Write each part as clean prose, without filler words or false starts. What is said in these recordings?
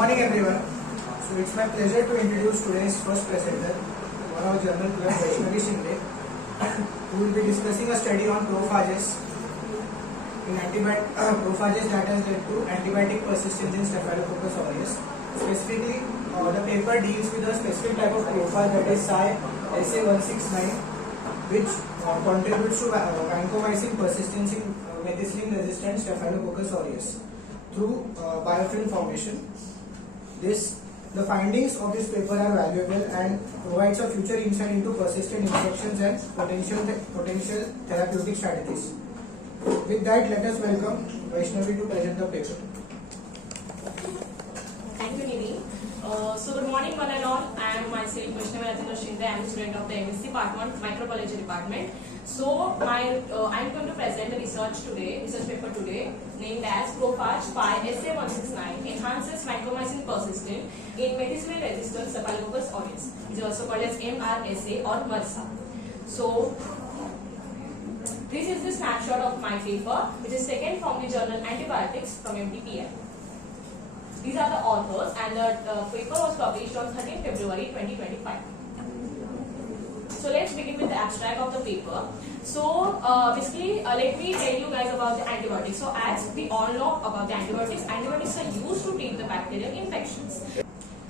morning everyone. So it's my pleasure to introduce today's first presenter, one of our journal club, Vancomycin, who will be discussing a study on prophages prophages that has led to antibiotic persistence in Staphylococcus aureus. Specifically, the paper deals with a specific type of prophage, that is SA169, which contributes to Vancomycin persistence in Methicillin-Resistant Staphylococcus aureus through biofilm formation. The findings of this paper are valuable and provides a future insight into persistent infections and potential therapeutic strategies. With that, let us welcome Vaishnavi to present the paper. Thank you, Nidhi. So good morning one and all. I am myself Vaishnavi. I am a student of the MSc Part 1 Microbiology Department. So I am going to present a research paper today named as Prophage by SA169 enhances Vancomycin persistent in Methicillin-Resistant Staphylococcus aureus. It is also called as MRSA or MRSA. So this is the snapshot of my paper, which is taken from the journal Antibiotics from mdpi. These are the authors, and the paper was published on 13 February 2025. So let's begin with the abstract of the paper. So basically, let me tell you guys about the antibiotics. So as we all know about the antibiotics are used to treat the bacterial infections.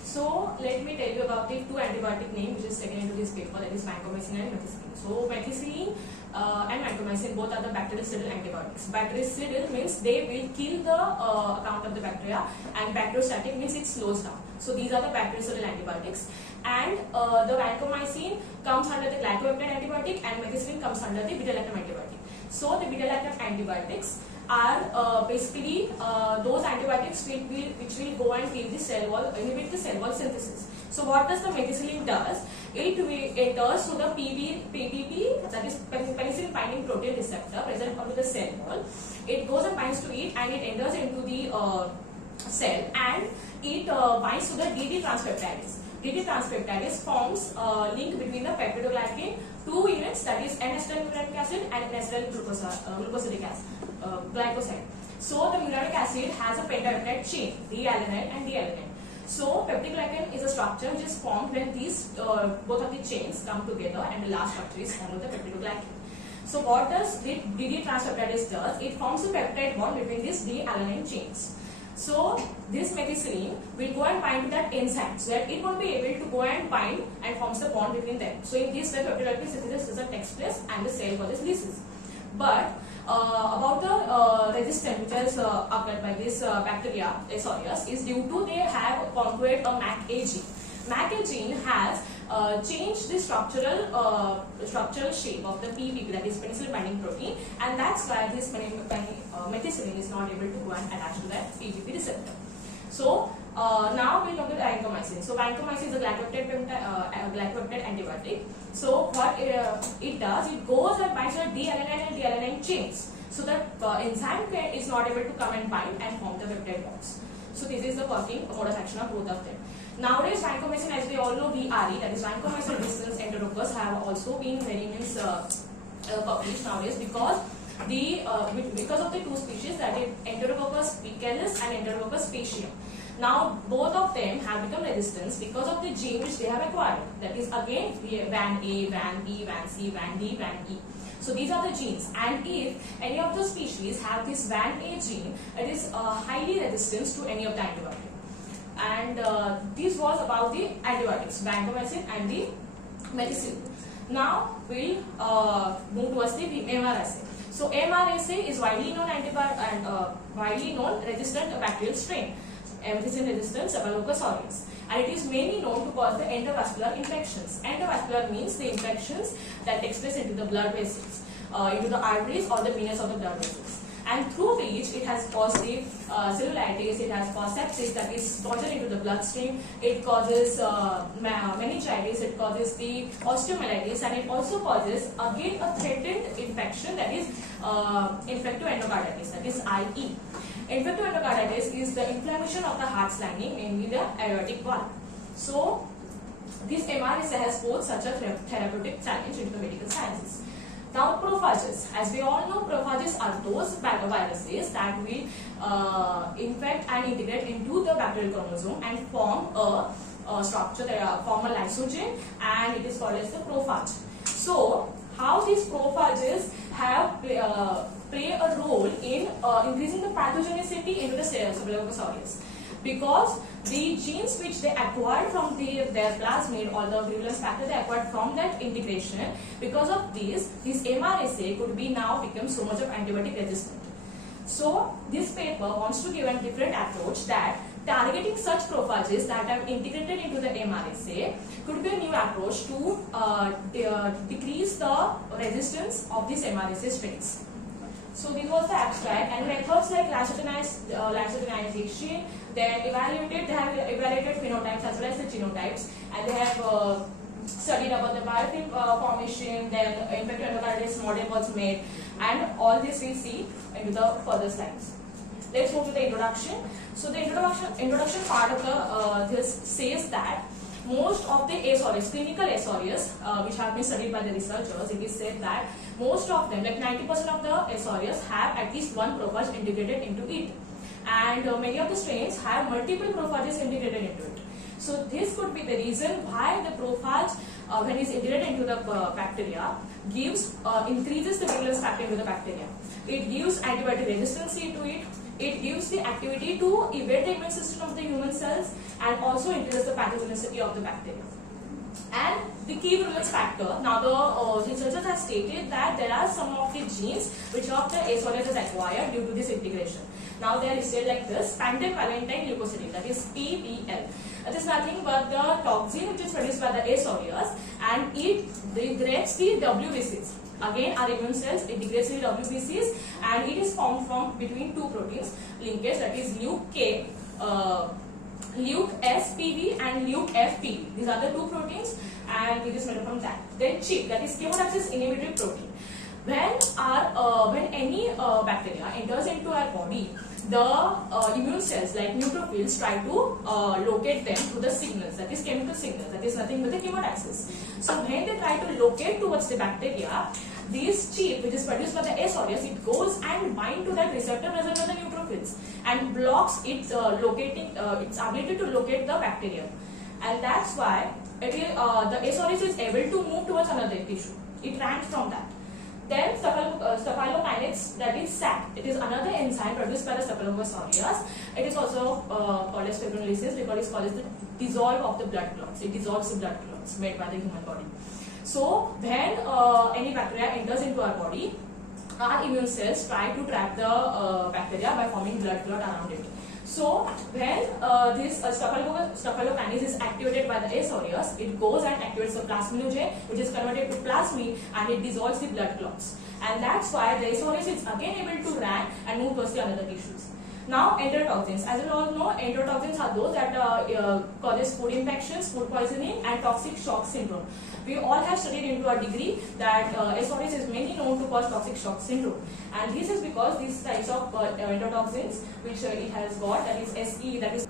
So let me tell you about the two antibiotic names which is taken into this paper, that is Vancomycin and Methicillin. So Methicillin and Vancomycin both are the bactericidal antibiotics. Bactericidal means they will kill the account of the bacteria, and bacteriostatic means it slows down. So these are the bactericidal antibiotics, and the Vancomycin comes under the glycopeptide antibiotic and Methicillin comes under the beta-lactam antibiotic. So the beta-lactam antibiotics are basically those antibiotics which will go and kill the cell wall, inhibit the cell wall synthesis. So what does the Methicillin does? It enters through the PBP, that is penicillin binding protein receptor present onto the cell wall. It goes and binds to it, and it enters into the cell, and it binds to the DD transpeptidase. DD transpeptidase forms a link between the peptidoglycan, two units, that is N-acetylmuronic acid and N-acetyl glucosidic acid, glycoside. So the muronic acid has a pentapeptide chain, D-alanine and D-alanine. So peptidoglycan is a structure which is formed when these both of the chains come together, and the last structure is formed with the peptidoglycan. So what does the DD transpeptidase does? It forms a peptide bond between these D-alanine chains. So this methicillin will go and bind to that enzyme, so that it won't be able to go and bind and forms the bond between them. So in this way, peptidoglycan synthesis doesn't take place and the cell wall is lysis. But about the resistance which is occurred by this bacteria, aureus, is due to they have conquered a MAC-A gene. MAC-A gene has changed the structural shape of the PBP, that is penicillin binding protein, and that's why this methicillin is not able to go and attach to that PBP receptor. So now we look at Vancomycin. So Vancomycin is a glycopeptide antibiotic. So what it does, it goes and binds to D-alanine and D-alanine chains. So that enzyme is not able to come and bind and form the peptide bonds. So this is the working mode of action of both of them. Nowadays, Vancomycin, as we all know, VRE, that is Vancomycin-resistant enterococcus, have also been very published nowadays because of the two species, that is Enterococcus faecalis and Enterococcus faecium. Now both of them have become resistant because of the gene which they have acquired. That is again Van A, Van B, Van C, Van D, Van E. So these are the genes, and if any of the species have this Van A gene, it is highly resistant to any of the antibiotic. And this was about the antibiotics, Vancomycin and the Methicillin. Now we'll move towards the MRSA. So MRSA is widely known resistant bacterial strain, Methicillin-resistant Staphylococcus aureus, and it is mainly known to cause the endovascular infections. Endovascular means the infections that takes place into the blood vessels, into the arteries or the venous of the blood vessels, and through which it has caused the cellulitis, it has caused sepsis, that is poison into the bloodstream, it causes meningitis, it causes the osteomyelitis, and it also causes again a threatened infection, that is infectoendocarditis, that is IE. Infectoendocarditis is the inflammation of the heart's lining, mainly the aortic valve. So this MRSA has posed such a therapeutic challenge into the medical sciences. Now prophages, as we all know, prophages are those viruses that will infect and integrate into the bacterial chromosome and form a structure, form a lysogen, and it is called as the prophage. So how these prophages have play a role in increasing the pathogenicity into the Staphylococcus aureus, because the genes which they acquired from their plasmid or the virulence factor they acquired from that integration, because of this MRSA could be now become so much of antibiotic resistant. So this paper wants to give a different approach, that targeting such prophages that have integrated into the MRSA could be a new approach to decrease the resistance of these MRSA strains. So this was the abstract, and methods like lysogenization, they have evaluated phenotypes as well as the genotypes, and they have studied about the biofilm formation, then infected endocarditis model was made, and all this we see into the further slides. Let's move to the introduction. So the introduction part of the this says that most of the aureus, clinical aureus, which have been studied by the researchers, it is said that most of them, like 90% of the aureus, have at least one prophage integrated into it, and many of the strains have multiple prophages integrated into it. So this could be the reason why the prophage, when it is integrated into the bacteria, gives increases the virulence factor into the bacteria. It gives antibiotic resistance to it. It gives the activity to evade the immune system of the human cells, and also increases the pathogenicity of the bacteria. And the key virulence factor, now the researchers have stated that there are some of the genes which of the aureus is acquired due to this integration. Now they are listed like this: pentavalentine leukocytin, that is PVL. It is nothing but the toxin which is produced by the aureus, and it degrades the WBCs. Again, our immune cells, it degrades the WBCs, and it is formed from between two proteins linkage, that is Luke SPV and Luke FPV. These are the two proteins, and it is made up from that. Then CHIP, that is chemotaxis inhibitory protein. When any bacteria enters into our body, the immune cells like neutrophils try to locate them through the signals, that is chemical signals, that is nothing but the chemotaxis. So when they try to locate towards the bacteria, this chip which is produced by the aureus, it goes and binds to that receptor present on the neutrophils and blocks its its ability to locate the bacteria, and that's why the aureus is able to move towards another tissue. It ranks from that. Then staphylococcus, that is SAC. It is another enzyme produced by the Staphylococcus aureus. It is also called as fibrinolysis because it is called as the dissolve of the blood clots. It dissolves the blood clots made by the human body. So when any bacteria enters into our body, our immune cells try to trap the bacteria by forming blood clot around it. So when this staphylococcus is activated by the aureus, it goes and activates the plasminogen, which is converted to plasmid, and it dissolves the blood clots. And that's why the aureus is again able to rank and move towards the other tissues. Now enterotoxins. As you all know, enterotoxins are those that causes food infections, food poisoning, and toxic shock syndrome. We all have studied into a degree that aureus is mainly known to cause toxic shock syndrome, and this is because these types of enterotoxins which it has got, that is SE, that is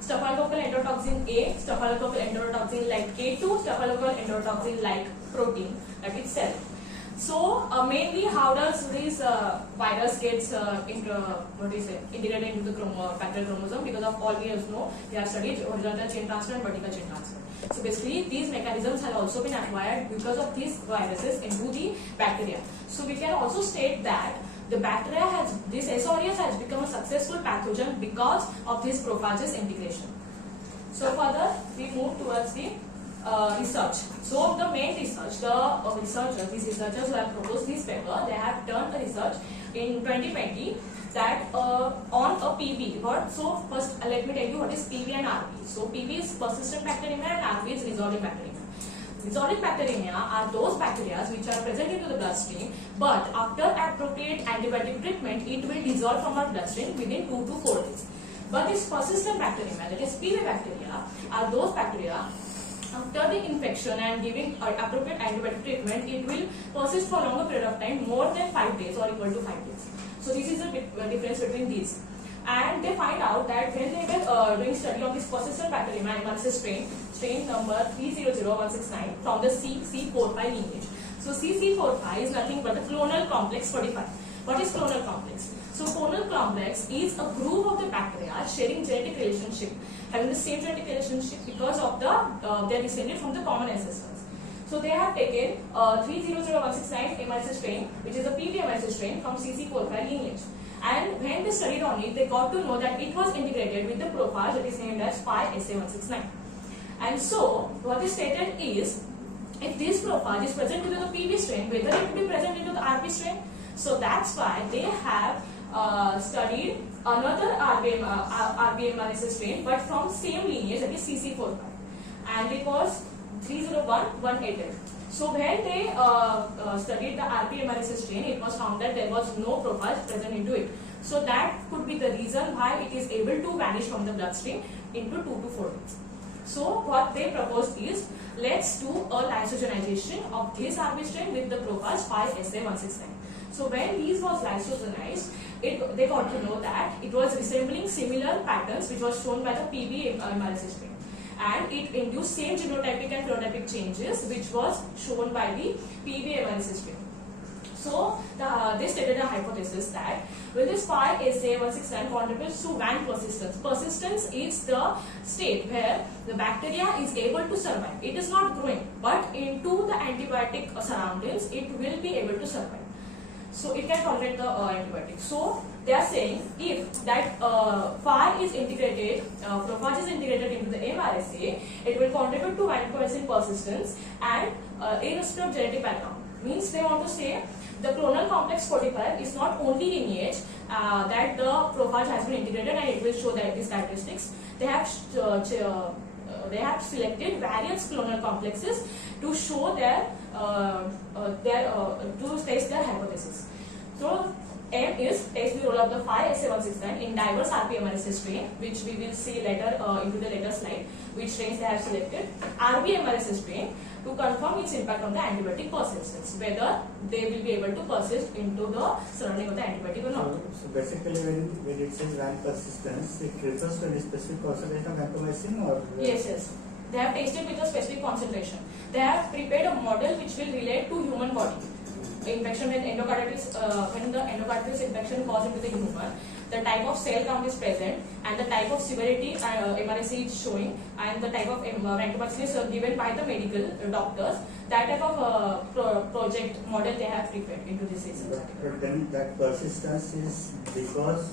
staphylococcal enterotoxin A, staphylococcal enterotoxin like K2, staphylococcal enterotoxin like protein, that is cell. So mainly, how does this virus gets integrated into the bacterial chromosome? Because of all we know, we have studied horizontal chain transfer and vertical chain transfer. So basically, these mechanisms have also been acquired because of these viruses into the bacteria. So we can also state that the bacteria this aureus has become a successful pathogen because of this prophage's integration. So further, we move towards the research. So the main research, these researchers who have proposed this paper, they have done a research in 2020 that on a PV. So first let me tell you what is PV and RP. So PV is persistent bacteremia and RP is resolving bacteremia. Resolving bacteremia are those bacteria which are present into the bloodstream, but after appropriate antibiotic treatment, it will dissolve from our bloodstream within 2 to 4 days. But this persistent bacteremia, that is PV bacteria, are those bacteria after the infection and giving appropriate antibiotic treatment, it will persist for a longer period of time, more than 5 days or equal to 5 days. So this is the difference between these. And they find out that when they were doing study of this persistent bacteremia, MRSA strain number 300169 from the C4 lineage. So CC45 is nothing but the clonal complex 45. What is clonal complex? So clonal complex is a group of the bacteria sharing genetic relationship, having the same genetic relationship because of the they are descended from the common ancestors. So they have taken 300169 MRSA strain, which is a PB MRSA strain from CC45 lineage. And when they studied on it, they got to know that it was integrated with the prophage that is named as 5SA169. And so what is stated is, if this prophage is present into the PB strain, whether it will be present into the RP strain. So that's why they have studied another RBMRSA strain, but from same lineage, that is CC45, and it was 301188. So when they studied the RBMRSA strain, it was found that there was no prophage present into it. So that could be the reason why it is able to vanish from the bloodstream into 2 to 4 days. So what they proposed is, let's do a lysogenization of this RB strain with the prophage 5SA169. So when these was lysogenized, they got to know that it was resembling similar patterns which was shown by the PB MRSA strain, and it induced same genotypic and phenotypic changes which was shown by the PB MRSA strain. So they stated a hypothesis that will this 5SA169 contributes to van persistence. Persistence is the state where the bacteria is able to survive. It is not growing, but into the antibiotic surroundings, it will be able to survive. So it can tolerate the antibiotic. So they are saying, if that prophage is integrated into the MRSA, it will contribute to vancomycin persistence and irrespective of genetic background. Means they want to say the clonal complex 45 is not only lineage that the prophage has been integrated and it will show that these characteristics. They have selected various clonal complexes to show to test their hypothesis. So M is test the role of the 5SA169 in diverse RP-MRSA strain, which we will see later into the later slide, which strains they have selected. RB-MRSA strain to confirm its impact on the antibiotic persistence, whether they will be able to persist into the surrounding of the antibiotic or not. So basically when it says van persistence, it refers to any specific concentration of vancomycin or? Yes. They have tested with a specific concentration. They have prepared a model which will relate to human body. Infection when the endocarditis infection caused into the human, the type of cell count is present and the type of severity MRSA is showing, and the type of vancomycin is given by the medical doctors. That type of project model they have prepared into this research. But then that persistence is because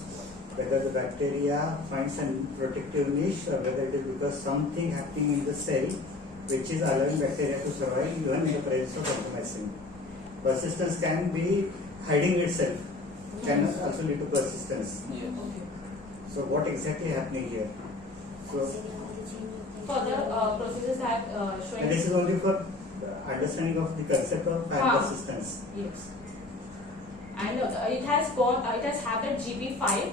whether the bacteria finds a protective niche or whether it is because something happening in the cell which is allowing bacteria to survive even in the presence of vancomycin. Persistence can be hiding itself, can also lead to persistence. Yes. Okay. So what exactly happening here? So Further processes have showing. and this is only for understanding of the concept of van persistence. Yes. And it has had that GP5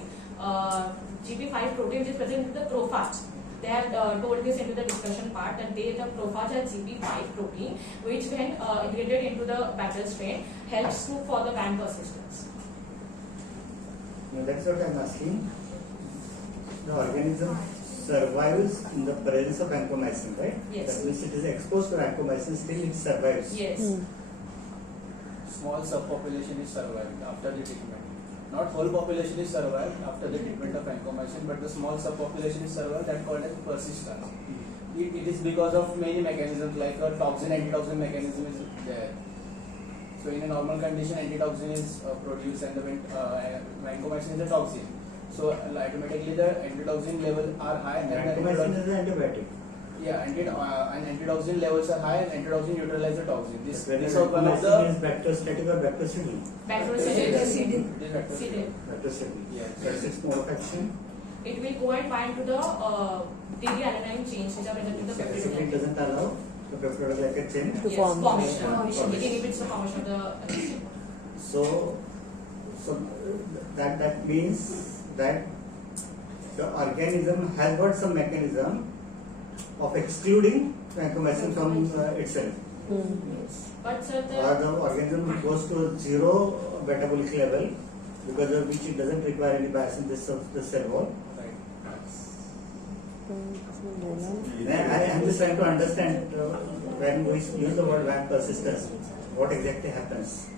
protein which is present in the prophage. They have told this into the discussion part that the prophage has GP5 protein, which when integrated into the bacterial strain helps for the van persistence. Now that's what I am asking. The organism survives in the presence of vancomycin, right? Yes. That means it is exposed to vancomycin, still it survives. Yes. Small subpopulation is survived after the treatment. Not whole population is survived after the treatment of vancomycin, but the small subpopulation is survived, that called as persistence. It is because of many mechanisms, like a toxin-antitoxin mechanism is there. So in a normal condition, antitoxin is produced and the vancomycin is a toxin. So automatically the antitoxin level are high. Vancomycin is an antibiotic. Yeah, and antitoxin levels are high and antitoxin neutralizes the toxin. This Whether is one of the vancomycin is bacteriostatic or bactericidal. Bactericidal. Bactericidal. Bactericidal. Yes. That's its mode of action. It will go and bind to the deadenine chains which are present in the Basically, it peptidoglycan. doesn't allow the peptidoglycan chain To Yes, form. formation. It inhibits the formation of the. So that means that the organism has got some mechanism of excluding vancomycin from itself. But sir, Or the organism goes to zero metabolic level because of which it doesn't require any biosynthesis of the cell wall. I am just trying to understand when we use the word van persistence. what exactly happens?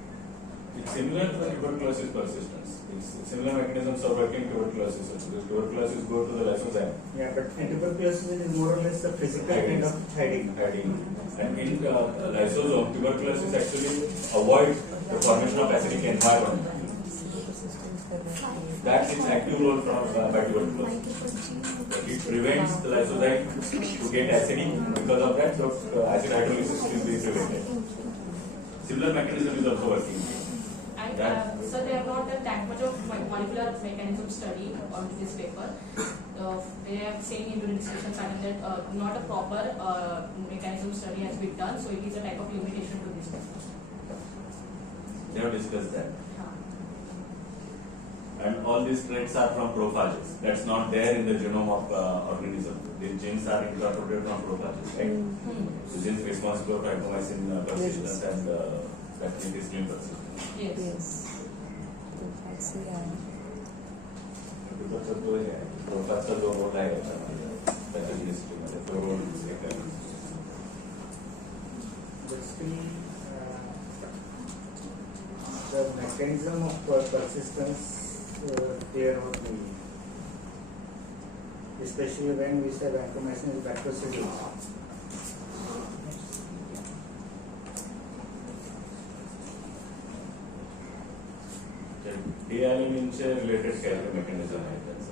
It's similar to the tuberculosis persistence. It's similar mechanisms are working tuberculosis. Because tuberculosis go to the lysozyme. Yeah, but in tuberculosis it is more or less a physical kind of hiding. And in lysosome, tuberculosis actually avoids the formation of acidic environment. That's its active role by tuberculosis. It prevents the lysozyme to get acidic. Because of that, the acid hydrolysis will be prevented. Similar mechanism is also working. And so they have not done that much of molecular mechanism study on this paper. They have saying into the discussion pattern that not a proper mechanism study has been done, so it is a type of limitation to this paper. They have discussed that. And all these traits are from prophages. That's not there in the genome of organism. These genes are incorporated from prophages, right? The genes responsible for Vancomycin persistence and Methicillin persistence. Yes. प्रोफाजचा जो role आहे त्याच्या हिस्ट्रीमध्ये तो role Basically, the mechanism of persistence clear out me, especially when we say vancomycin is bactericidal. डिॲलिनिनचे related काय mechanism आहे त्याचं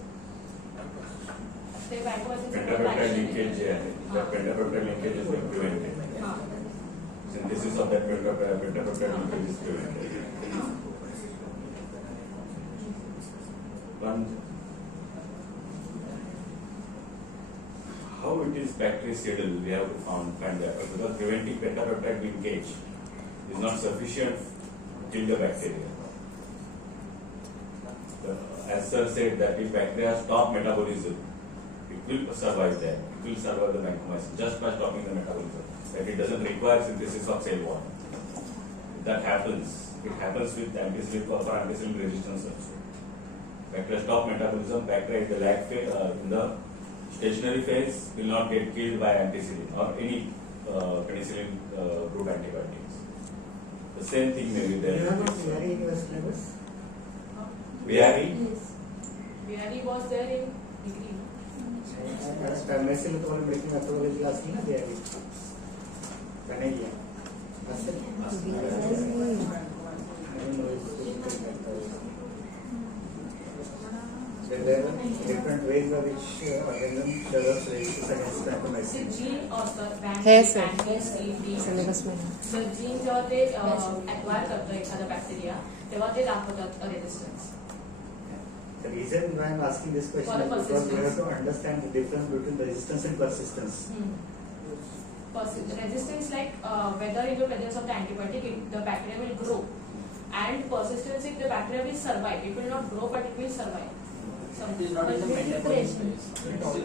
ते Vancomycin pentapeptide linkage जे आहे त्या pentapeptide linkage is prevented synthesis of that pentapeptide linkage is prevented. One, how it is bactericidal, we have to find that, because preventing pentapeptide linkage is not sufficient to kill the bacteria. As sir said, that if bacteria stop metabolism, it will survive that. It will survive the vancomycin just by stopping the metabolism. That it doesn't require synthesis of cell wall. If that happens, it happens with antibiotic resistance also. Bacteria stop metabolism, bacteria in the lag phase, in the stationary phase will not get killed by ampicillin or any penicillin group antibiotics. The same thing may be there. Do you have a Berti in your syllabus? Berti? Yes. Berti was there in degree. Medicine तो वाले medical methodology class की ना Berti करने की There are different ways by which organism develops resistance against vancomycin. Gene author Yes, sir. syllabus so gene जेव्हा ते acquire करतो एखादा bacteria तेव्हा ते दाखवतात resistance. The reason why I am asking this question is because we have to understand the difference between resistance and persistence. Resistance, like whether in the presence of the antibiotic, the bacteria will grow, and persistence, if the bacteria will survive, it will not grow, but it will survive. It is not in the metabolic phase.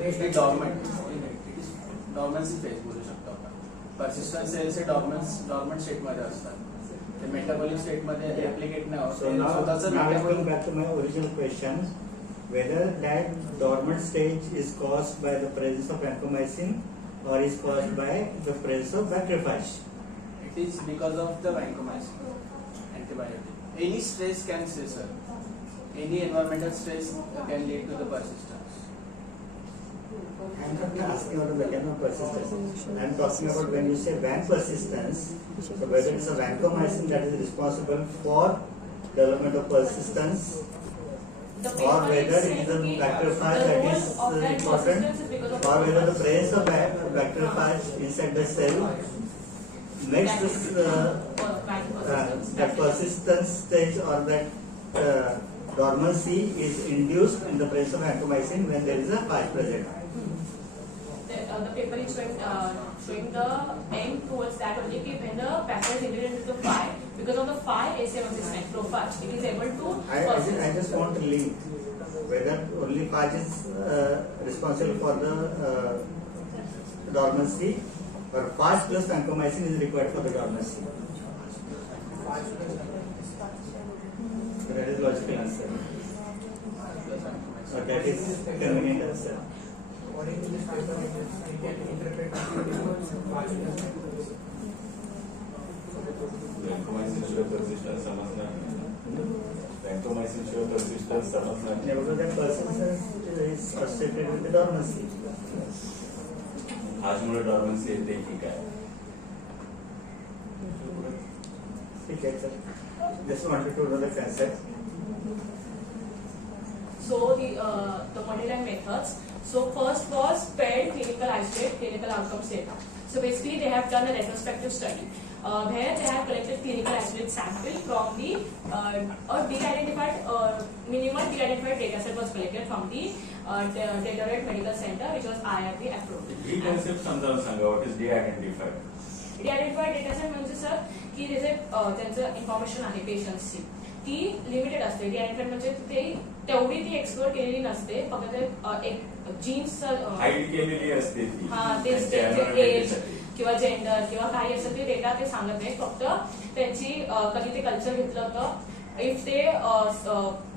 It is dormant. It is dormancy phase बोलू शकतो आपण. Persistent cells हे dormant state मध्ये असतात. The metabolic state मध्ये replicate नाही होत. So now I come back to my original question, whether that dormant stage is caused by the presence of vancomycin or is caused by the presence of bacteriophage. It is because of the vancomycin antibiotic. Any stress can say, sir. Any environmental stress can lead to the persistence. I am not asking about the mechanism of persistence. I am talking about when you say van persistence, so whether it is a vancomycin that is responsible for development of persistence, or whether it is a bacteriophage that is important, or whether the presence of bacteriophage inside the cell makes this that persistence stage or that dormancy is induced in the presence of vancomycin when there is a phage present. The paper is showing the end towards that only when the bacteria is integrated into the phi. Because of the phi A769 prophage, it is able to I just want to link whether only phage is responsible for the dormancy or phage plus vancomycin is required for the dormancy. So that is logical answer. Or that is convenient answer. Vancomycin शिवाय persistence समजणार नाही. Vancomycin शिवाय persistence समजणार नाही. Because that persistence is associated with the dormancy. हाजमुळे dormancy येते की काय? ठीक आहे sir. Just wanted to know the concept. So the model and methods. So first was paired clinical isolate clinical outcomes data. So basically they have done a retrospective study where they have collected clinical isolate sample from the minimal de-identified data set was collected from the Delaware Medical Center, which was IRB approved. He concept समजावून सांगा. What is de-identified? De-identified data set म्हणजे sir की जे त्यांचं information आहे पेशंट्सची ती limited असते. De-identified म्हणजे ते तेवढी ती एक्सप्लोर केलेली नसते, फक्त ते एक जीन्स हाईड केलेली असते ती. तेच एज किंवा जेंडर किंवा काही असं ते डेटा ते सांगत नाही. फक्त त्यांची कधी ते कल्चर घेतलं होतं, इफ ते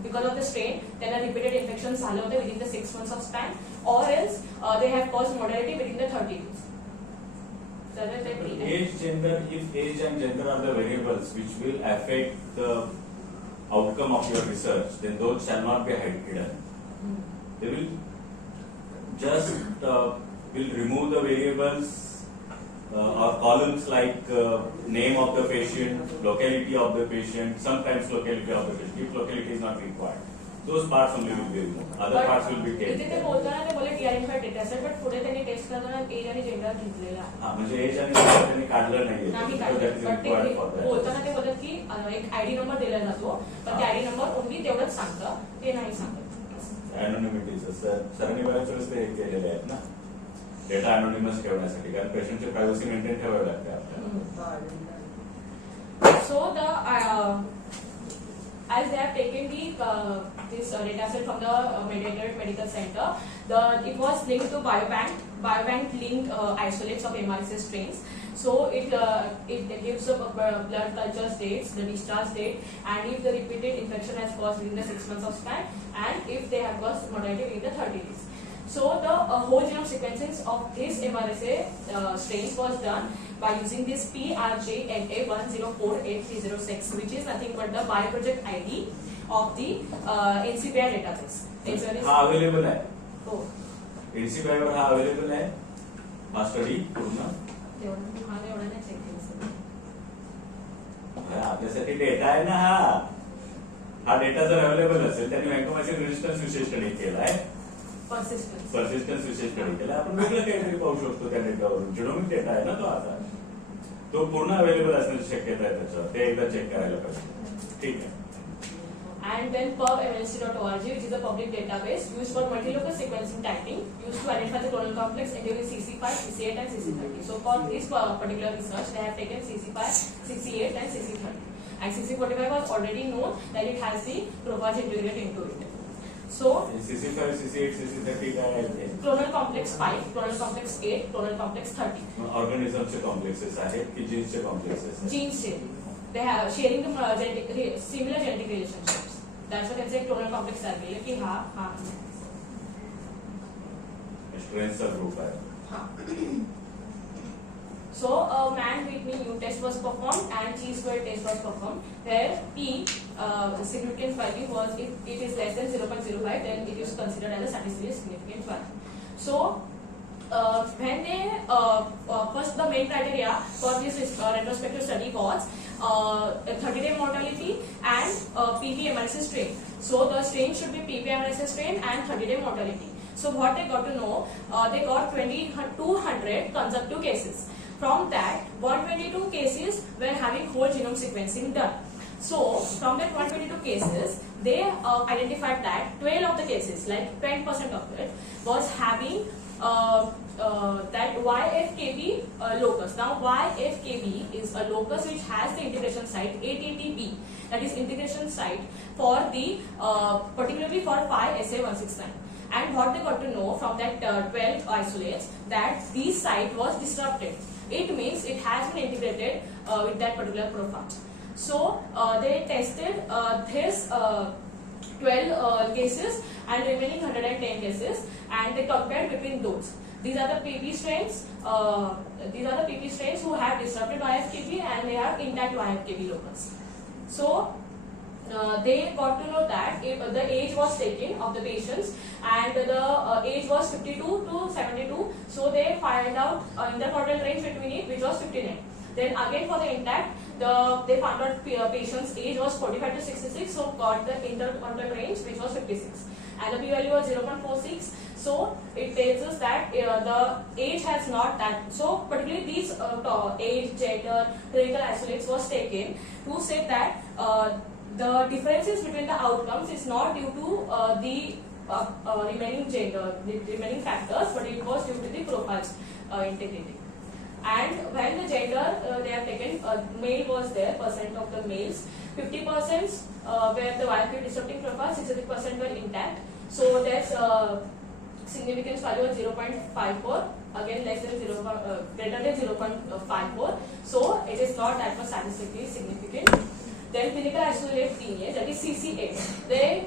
बिकॉज ऑफ द स्ट्रेन त्यांना रिपीटेड इन्फेक्शन झालं होतं within the 6 months of span, or else they have cause mortality within the 30 days. Age, gender, if age and gender are the variables which will affect the outcome of your research, then those shall not be hidden. They will just will remove the variables or columns like name of the patient, locality of the patient, sometimes locality of the patient. If locality is not required, those parts only will be removed. Other parts will be kept. इथे ते बोलताना ते बोले de-identified data set, but पुढे त्यांनी test करताना as आणि gender घेतलेला आहे. हां, म्हणजे एज आणि जेंडर त्यांनी काढलं नाहीये. नाही That काढलं, is but ते required for that. बोलताना ते बोलतात की एक आयडी नंबर दिला जातो, पण ते आयडी नंबर ओनली तेवढंच सांगतं, ते नाही सांगत. Anonymity सरांनी बऱ्याच वेळेस ते केलेले आहेत ना, डेटा अनोनिमस ठेवण्यासाठी, कारण पेशंटची प्रायव्हसी मेंटेन ठेवावी लागते आपल्याला. So as they have taken this data set from the Delaware Medical Center, it was linked to biobank linked isolates of MRSA strains. So it gives the blood culture states, the discharge date, and if the repeated infection has caused within the 6 months of span, and if they have caused mortality within the 30 days. So the whole genome sequencing of this MRSA strains was done by using this PRJNA10480306, which is nothing but the bioproject ID of the NCBI database. हा available आहे. हो. NCBI वर हा available आहे. हा study पूर्ण एवढं नाही check केलं. आपल्यासाठी डेटा आहे ना हा डेटा जर अवेलेबल असेल, त्यांनी व्हॅन्कोमायसिन रेजिस्टन्स विशेष स्टडी केला आहे. पर्सिस्टन्स विशेष स्टडी केला. आपण वेगळं काहीतरी पाहू शकतो त्या डेटावरून. जिनोमिक डेटा आहे ना तो, आता तो पूर्ण अवेलेबल असण्याची शक्यता आहे त्याच्यावर. ते एकदा चेक करायला पाहिजे. ठीक आहे. And then PubMSC.org, which is a public database used for multilocus sequencing tagging, used to identify the clonal complex ending CC5, CC8, and CC30. So for this particular research, they have taken CC5, CC8, and CC30. And CC45 was already known that it has the Prophage integrated into it. So CC5, CC8, CC30 काय आहे? Clonal complex 5, clonal complex 8, clonal complex 30. ऑर्गॅनिझमचे complexes आहेत की जीन्सचे complexes आहेत? Genes they have sharing the similar genetic relationships. That's why त्यांचे clonal complex तयार केले की हा स्ट्रेन्सचा ग्रुप आहे. So a man with new test was performed and chi-square test was performed, where P the significance value was, if it is less than 0.05, then it is considered as a statistically significant value. So when they first, the main criteria for this retrospective study was 30-day mortality and PP-MRSA strain. So the strain should be PP-MRSA strain and 30-day mortality. So what they got to know, they got 200 consumptive cases. From that, 122 cases were having whole genome sequencing done. So from that 122 cases, they identified that 12 of the cases, like 10% of it, was having that YFKB locus. Now YFKB is a locus which has the integration site 880B, that is integration site for the particularly for 5SA169. And what they got to know from that 12 isolates, that this site was disrupted. It means it has been integrated with that particular prophage. So they tested this 12 cases and remaining 110 cases, and they compared between those. These are the PP strains. These are the PP strains who have disrupted YFKB and they have intact YFKB locus. So they got to know that if the age was taken of the patients and the age was 52 to 72. So they find out interquartile range between it, which was 59. Then again for the intact, they found out patient's age was 45 to 66. So got the interquartile range, which was 56. And the p-value was 0.46. So it tells us that the age has not that. So particularly these age, gender, clinical isolates was taken to say that the differences between the outcomes is not due to the remaining gender, the remaining factors, but it was due to the Prophage integrity. And when the gender they have taken, male was there, percent of the males, 50% where the YFK disrupting Prophage, 63% were intact. So there's significance value of 0.54, again less than greater than 0.54. So it is not that much statistically significant. Then clinical isolate lineage, that is CC8. Then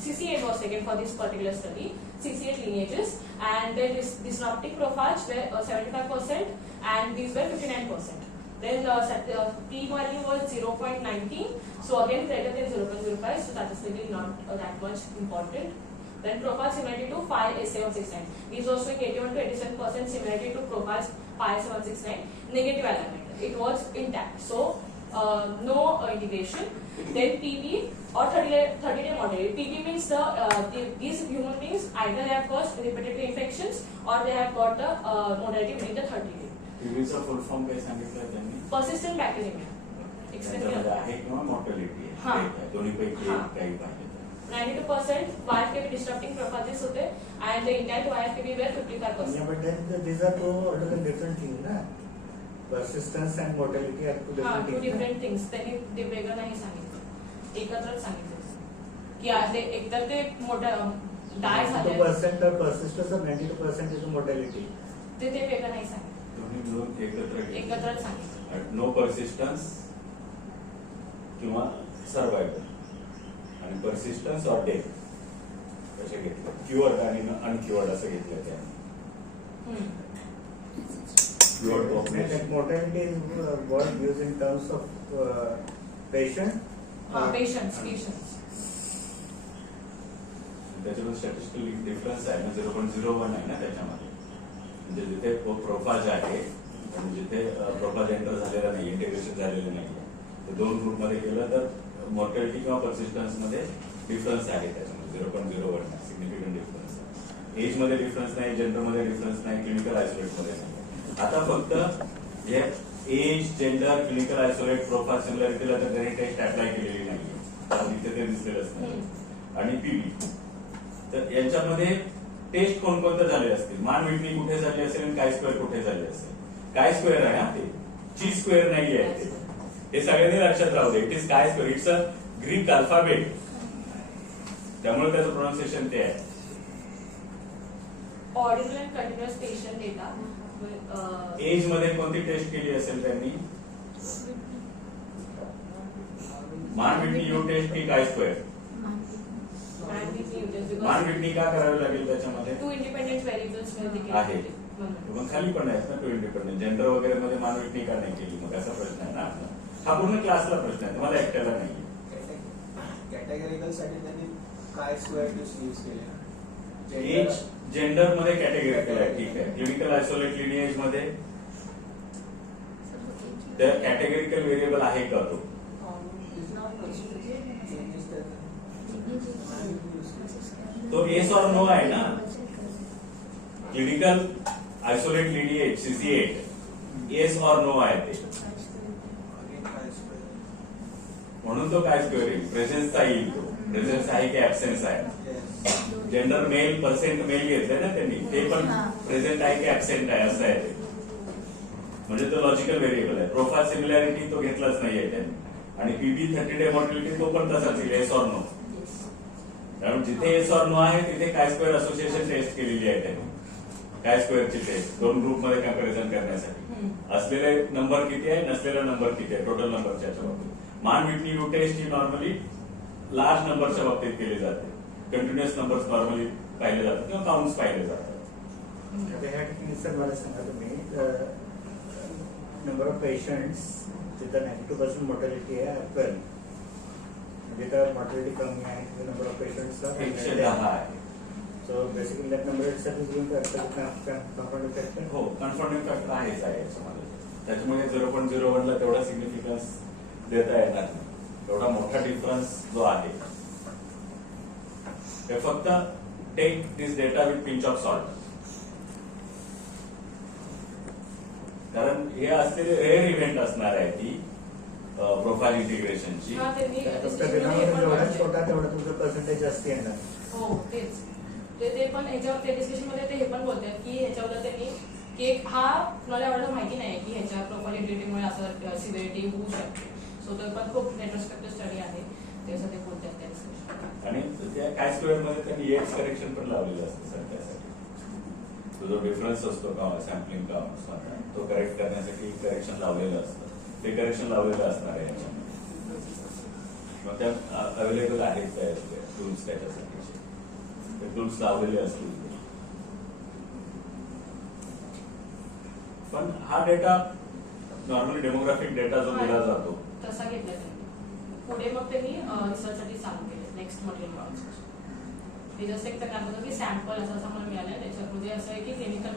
CC8 was taken for this particular study, CC8 lineages, and then this disrupting Prophage were 75% and these were 59%. Then the p-value was 0.19, so again greater than 0.05, so statistically not that much important. Then Prophage similarity to 5S769. These also in 81 to 87% similarity to Prophage 5S769. Negative alignment. It was intact. So no integration. Then PP or 30-day mortality. PP means these human beings either they have caused repetitive infections or they have got the mortality within the 30 days. PP चा full form काय सांगितलं त्यांनी? Persistent bacteremia. त्याच्यामध्ये आहे किंवा mortality आहे. दोन्हीपैकी काही पाहिजे. 92% YFKB disrupting prophages होते and the intact YFKB were 55%. Yeah, but then these are two altogether different things, na? Persistence and mortality are two different things. Two different things. त्यांनी ते वेगळं नाही सांगितलं. एकत्रच सांगितलं. की आज एकतर ते मोठं डाय झाले. 92% of persistence and 92% is mortality. ते वेगळं नाही सांगितलं. दोन्ही मिळून एकत्रच सांगितलं. नो परसिस्टन्स किंवा सर्वायवल आणि परसिस्टन्स ऑर डेथ कसे घेतलं, क्युअर्ड आणि अनक्युअर्ड असं घेतलं त्याने. क्युअर्ड population mortality is what used in terms of patient. Patients. त्याच्यामध्ये स्टॅटिस्टिकल डिफरन्स आहे ना, 0.01 आहे ना त्याच्यामध्ये. म्हणजे जिथे प्रोफाज आहे आणि जिथे प्रोफाज एंटर झालेला नाही, इंटिग्रेशन झालेलं नाही, ते दोन ग्रुप मध्ये केलं तर मॉर्टॅलिटी किंवा परसिस्टन्स मध्ये डिफरन्स आहे. त्याच्यामध्ये 0.01 सिग्निफिकंट डिफरन्स आहे. एज मध्ये डिफरन्स नाही, जेंडर मध्ये डिफरन्स नाही, क्लिनिकल आयसोलेट मध्ये नाही. आता फक्त हे एज, जेंडर, क्लिनिकल आयसोलेट, प्रोफाज सिमिलॅरिटीला तर त्यांनी टेस्ट अप्लाय केलेली नाहीये, तिथे ते दिसलेलंच नाही. आणि पीबी तर यांच्यामध्ये टेस्ट कोणकोणते झाले असतील, मान विटणी कुठे झाली असेल आणि काय स्क्वेअर कुठे झाले असेल. काय स्क्वेअर आहे ना, ते ची स्क्वेअर नाही आहे. ते हे सगळ्यांनी लक्षात राहू दे. It is chi square, it's a Greek alphabet, त्यामुळे त्याचं प्रोनाउन्सिएशन ते आहे. Ordinal and continuous patient data. Age मध्ये कोणती टेस्ट केली असेल त्यांनी, मान विटणी यू टेस्ट की काय स्क्वेअर. मान विटणी का करावी लागेल त्याच्यामध्ये, टू इंडिपेंडेंट व्हेरिएबल्स आहे. मग खाली पण आहेत ना टू इंडिपेंडेंट. जेंडर वगैरे मध्ये मान विटणी का नाही केली, मग असा प्रश्न आहे ना आपला. हा पूर्ण क्लासला प्रश्न आहे, तुम्हाला एकट्याला नाही. कॅटेगरिकल साठी त्यांनी काय स्क्वेअर यूज केले. एज जेंडर मध्ये कॅटेगरिकल आहे, ठीक आहे. क्लिनिकल आयसोलेट लिनिएज मध्ये तर कॅटेगरिकल व्हेरिएबल आहे का तो. तो येस और नो आहे ना. Clinical isolate lineage CC8 yes और नो आहे ते, म्हणून तो काय स्क्वेअर येईल, प्रेझेन्सचा येईल. तो प्रेझेन्स आहे की ऍब्सेन्स आहे. जेंडर मेल, पर्सेंट मेल घेतले ना त्यांनी, ते पण प्रेझेंट आहे की ऍब्सेंट आहे असं आहे ते. म्हणजे तो लॉजिकल व्हेरिएबल आहे. प्रोफाइल सिमिलॅरिटी तो घेतलाच नाहीये त्यांनी. आणि पीबी 30 डे मॉर्टिलिटी तो पण तसाच येईल, येस और नो. कारण जिथे येस और नो आहे तिथे काय स्क्वेअर असोसिएशन टेस्ट केलेली आहे त्यांनी. काय स्क्वेअरची टेस्ट दोन ग्रुप मध्ये कंपॅरिझन करण्यासाठी. असलेले नंबर किती आहे, नसलेला नंबर किती आहे, टोटल नंबरच्या बाबतीत. मान Whitney you test he normally large नंबरच्या बाबतीत केली जाते. कंटिन्युअस नंबर्स नॉर्मली पाहिले जातात किंवा काउंट्स पाहिले जातात. आता ह्या ठिकाणी सर मला सांगा तुम्ही नंबर ऑफ पेशंट्स जिथं 92% मोर्टॅलिटी आहे 12 म्हणजे तर मोर्टॅलिटी कमी आहे नंबर ऑफ पेशंट्स 110 आहे. So basically that number itself is going to confirm factor. हो, कन्फर्मिंग फॅक्टर आहेच आहे याच्यामध्ये. त्याच्यामुळे 0.01 ला तेवढा सिग्निफिकन्स देता येणार नाही. एवढा मोठा डिफरन्स जो आहे हे फक्त take this data with pinch of salt. कारण हे असलेले रेअर इव्हेंट असणार आहे ती प्रोफाइल इंटिग्रेशनची. जेवढा छोटा तेवढा तुमचं पर्सेंटेज जास्त येणार. हो तेच ते पण ह्याच्यावर त्या डिस्कशन मध्ये ते हे पण बोलतात की ह्याच्यावर त्यांनी की हा तुम्हाला एवढं माहिती नाही की ह्याच्या प्रोफाइल इंटिग्रिटीमुळे असं सिव्हिरिटी होऊ शकते. सो तो पण खूप रेट्रोस्पेक्टिव्ह स्टडी आहे ते असं ते बोलतात त्या डिस्कशन. आणि त्या काय स्क्वेअर मध्ये त्यांनी एक्स करेक्शन पण लावलेलं असतं सर त्यासाठी. तो जो डिफरन्स असतो का सॅम्पलिंग काउंट तो करेक्ट करण्यासाठी करेक्शन लावलेलं असतं. ते करेक्शन लावलेलं असणार आहे याच्यामध्ये. मग त्या अवेलेबल आहेत त्या टूल्स त्याच्यासाठी. ते टूल्स लावलेले असतील. पण हा डेटा नॉर्मली डेमोग्राफिक डेटा जो दिला जातो तसा घेतला त्यांनी. पुढे मग त्यांनी रिसर्चसाठी चालू केले नेक्स्ट मटेरियल. हे जसं एक प्रकार होतं की सॅम्पल असं असं मला मिळालं. त्याच्यामध्ये असं आहे की क्लिनिकल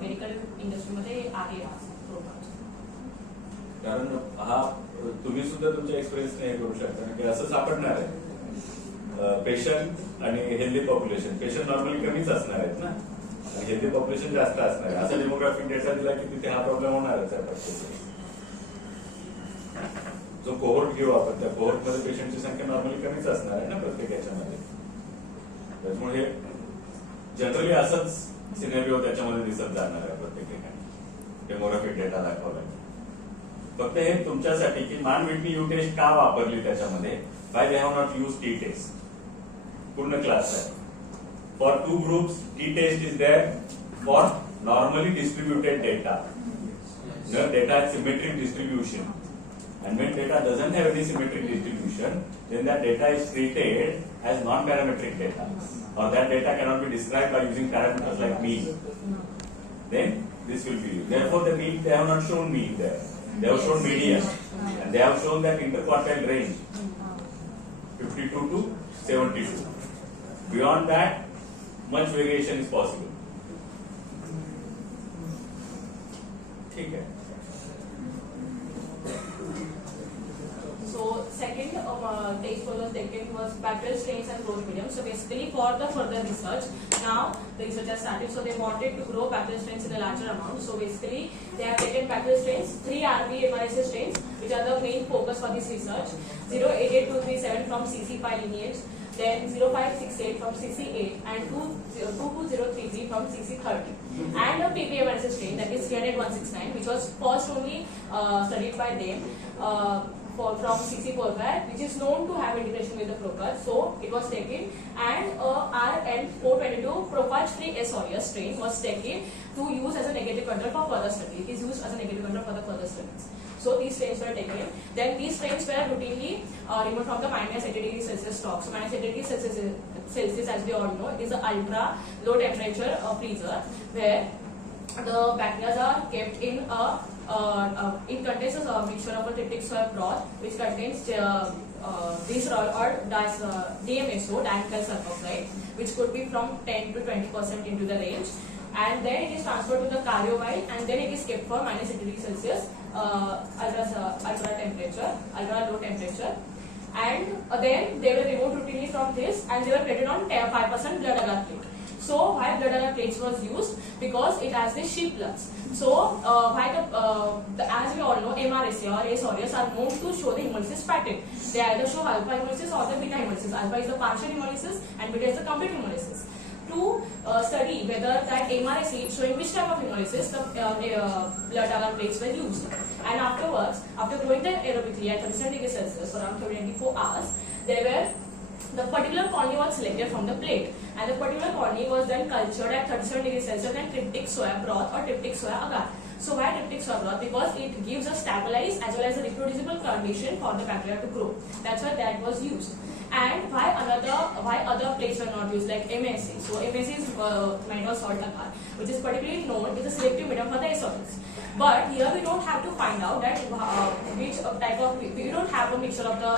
मेडिकल इंडस्ट्रीमध्ये आहे हा प्रोफाज. कारण हा तुम्ही सुद्धा तुमच्या एक्सपिरियन्सने हे करू शकता की असं सापडणार आहे पेशंट आणि हेल्दी पॉप्युलेशन. पेशंट नॉर्मली कमीच असणार आहेत ना आणि हेल्दी पॉप्युलेशन जास्त असणार आहे. असा डेमोग्राफिक डेटा दिला की तिथे हा प्रॉब्लेम होणारच आहे प्रत्येक. जो कोहोर्ट घेऊ आपण त्या कोहोर्ट मध्ये पेशंटची संख्या नॉर्मली कमीच असणार आहे ना प्रत्येक याच्यामध्ये. त्याच्यामुळे जनरली असंच सिनेरिओ त्याच्यामध्ये दिसत जाणार आहे प्रत्येक ठिकाणी डेमोग्राफिक डेटा दाखवला. फक्त हे तुमच्यासाठी की नॉन विटनी यू टेस्ट का वापरली त्याच्यामध्ये. By they have not use T test. पूर्ण क्लास आहे. For 2 groups T test is there for normally distributed data. Data has symmetric distribution. And when data doesn't have any symmetric distribution, then that data is treated as non-parametric data, or that data cannot be described by using parameters like mean. Then this will be used. Therefore, the mean, they have not shown mean there. They have shown median, and they have shown that interquartile range 52 to 72. Beyond that, much variation is possible. ठीक है. So second text was taken was bacterial strains and growth medium. So basically for the further research, now the research has started. So they wanted to grow bacterial strains in a larger amount. So basically they have taken bacterial strains, 3 RB MRSA strains, which are the main focus for this research. 088237 from CC5 lineage, then 0568 from CC8 and 22033 from CC30. And a PPMRSA strain that is 300169, which was first only studied by them. From CC4, which is known to have integration with the Prophage, so it was taken, and RN422 Prophage 3S aureus strain was taken to use as a negative control for further study. It is used as a negative control for the further studies. So these strains were taken. Then these strains were routinely removed from the -80°C stock. So -80°C, as we all know, it is an ultra low temperature freezer where the bacteria are kept in a it contains a mixture of a tryptic soy broth which contains glycerol or DMSO, dimethyl sulfoxide, which could be from 10 to 20% into the range, and then it is transferred to the cryovile, and then it is kept for -80°C ultra low temperature, and then they were removed routinely from this, and they were plated on 5% blood agar plate. So why blood agar plates was used? Because it has the sheep bloods. So as we all know, MRSA or ACE aureus are known to show the hemolysis pattern. They either show alpha hemolysis or the beta hemolysis. Alpha is the partial hemolysis and beta is the complete hemolysis. To study whether that MRSA is showing which type of hemolysis, the blood agar plates were used. And afterwards, after growing them aerobically at 37°C for around 24 hours, the particular colony was selected from the plate, and the particular colony was then cultured at 37 degrees Celsius and tryptic soya broth or tryptic soya agar. So why tryptic soya broth? Because it gives a stabilized as well as a reproducible condition for the bacteria to grow. That's why that was used. And why other plates were not used, like MRSA. So MRSA is mantle salt agar, which is particularly known as a selective medium for the azotics. But here we don't have to find out that which type of, we don't have a mixture of the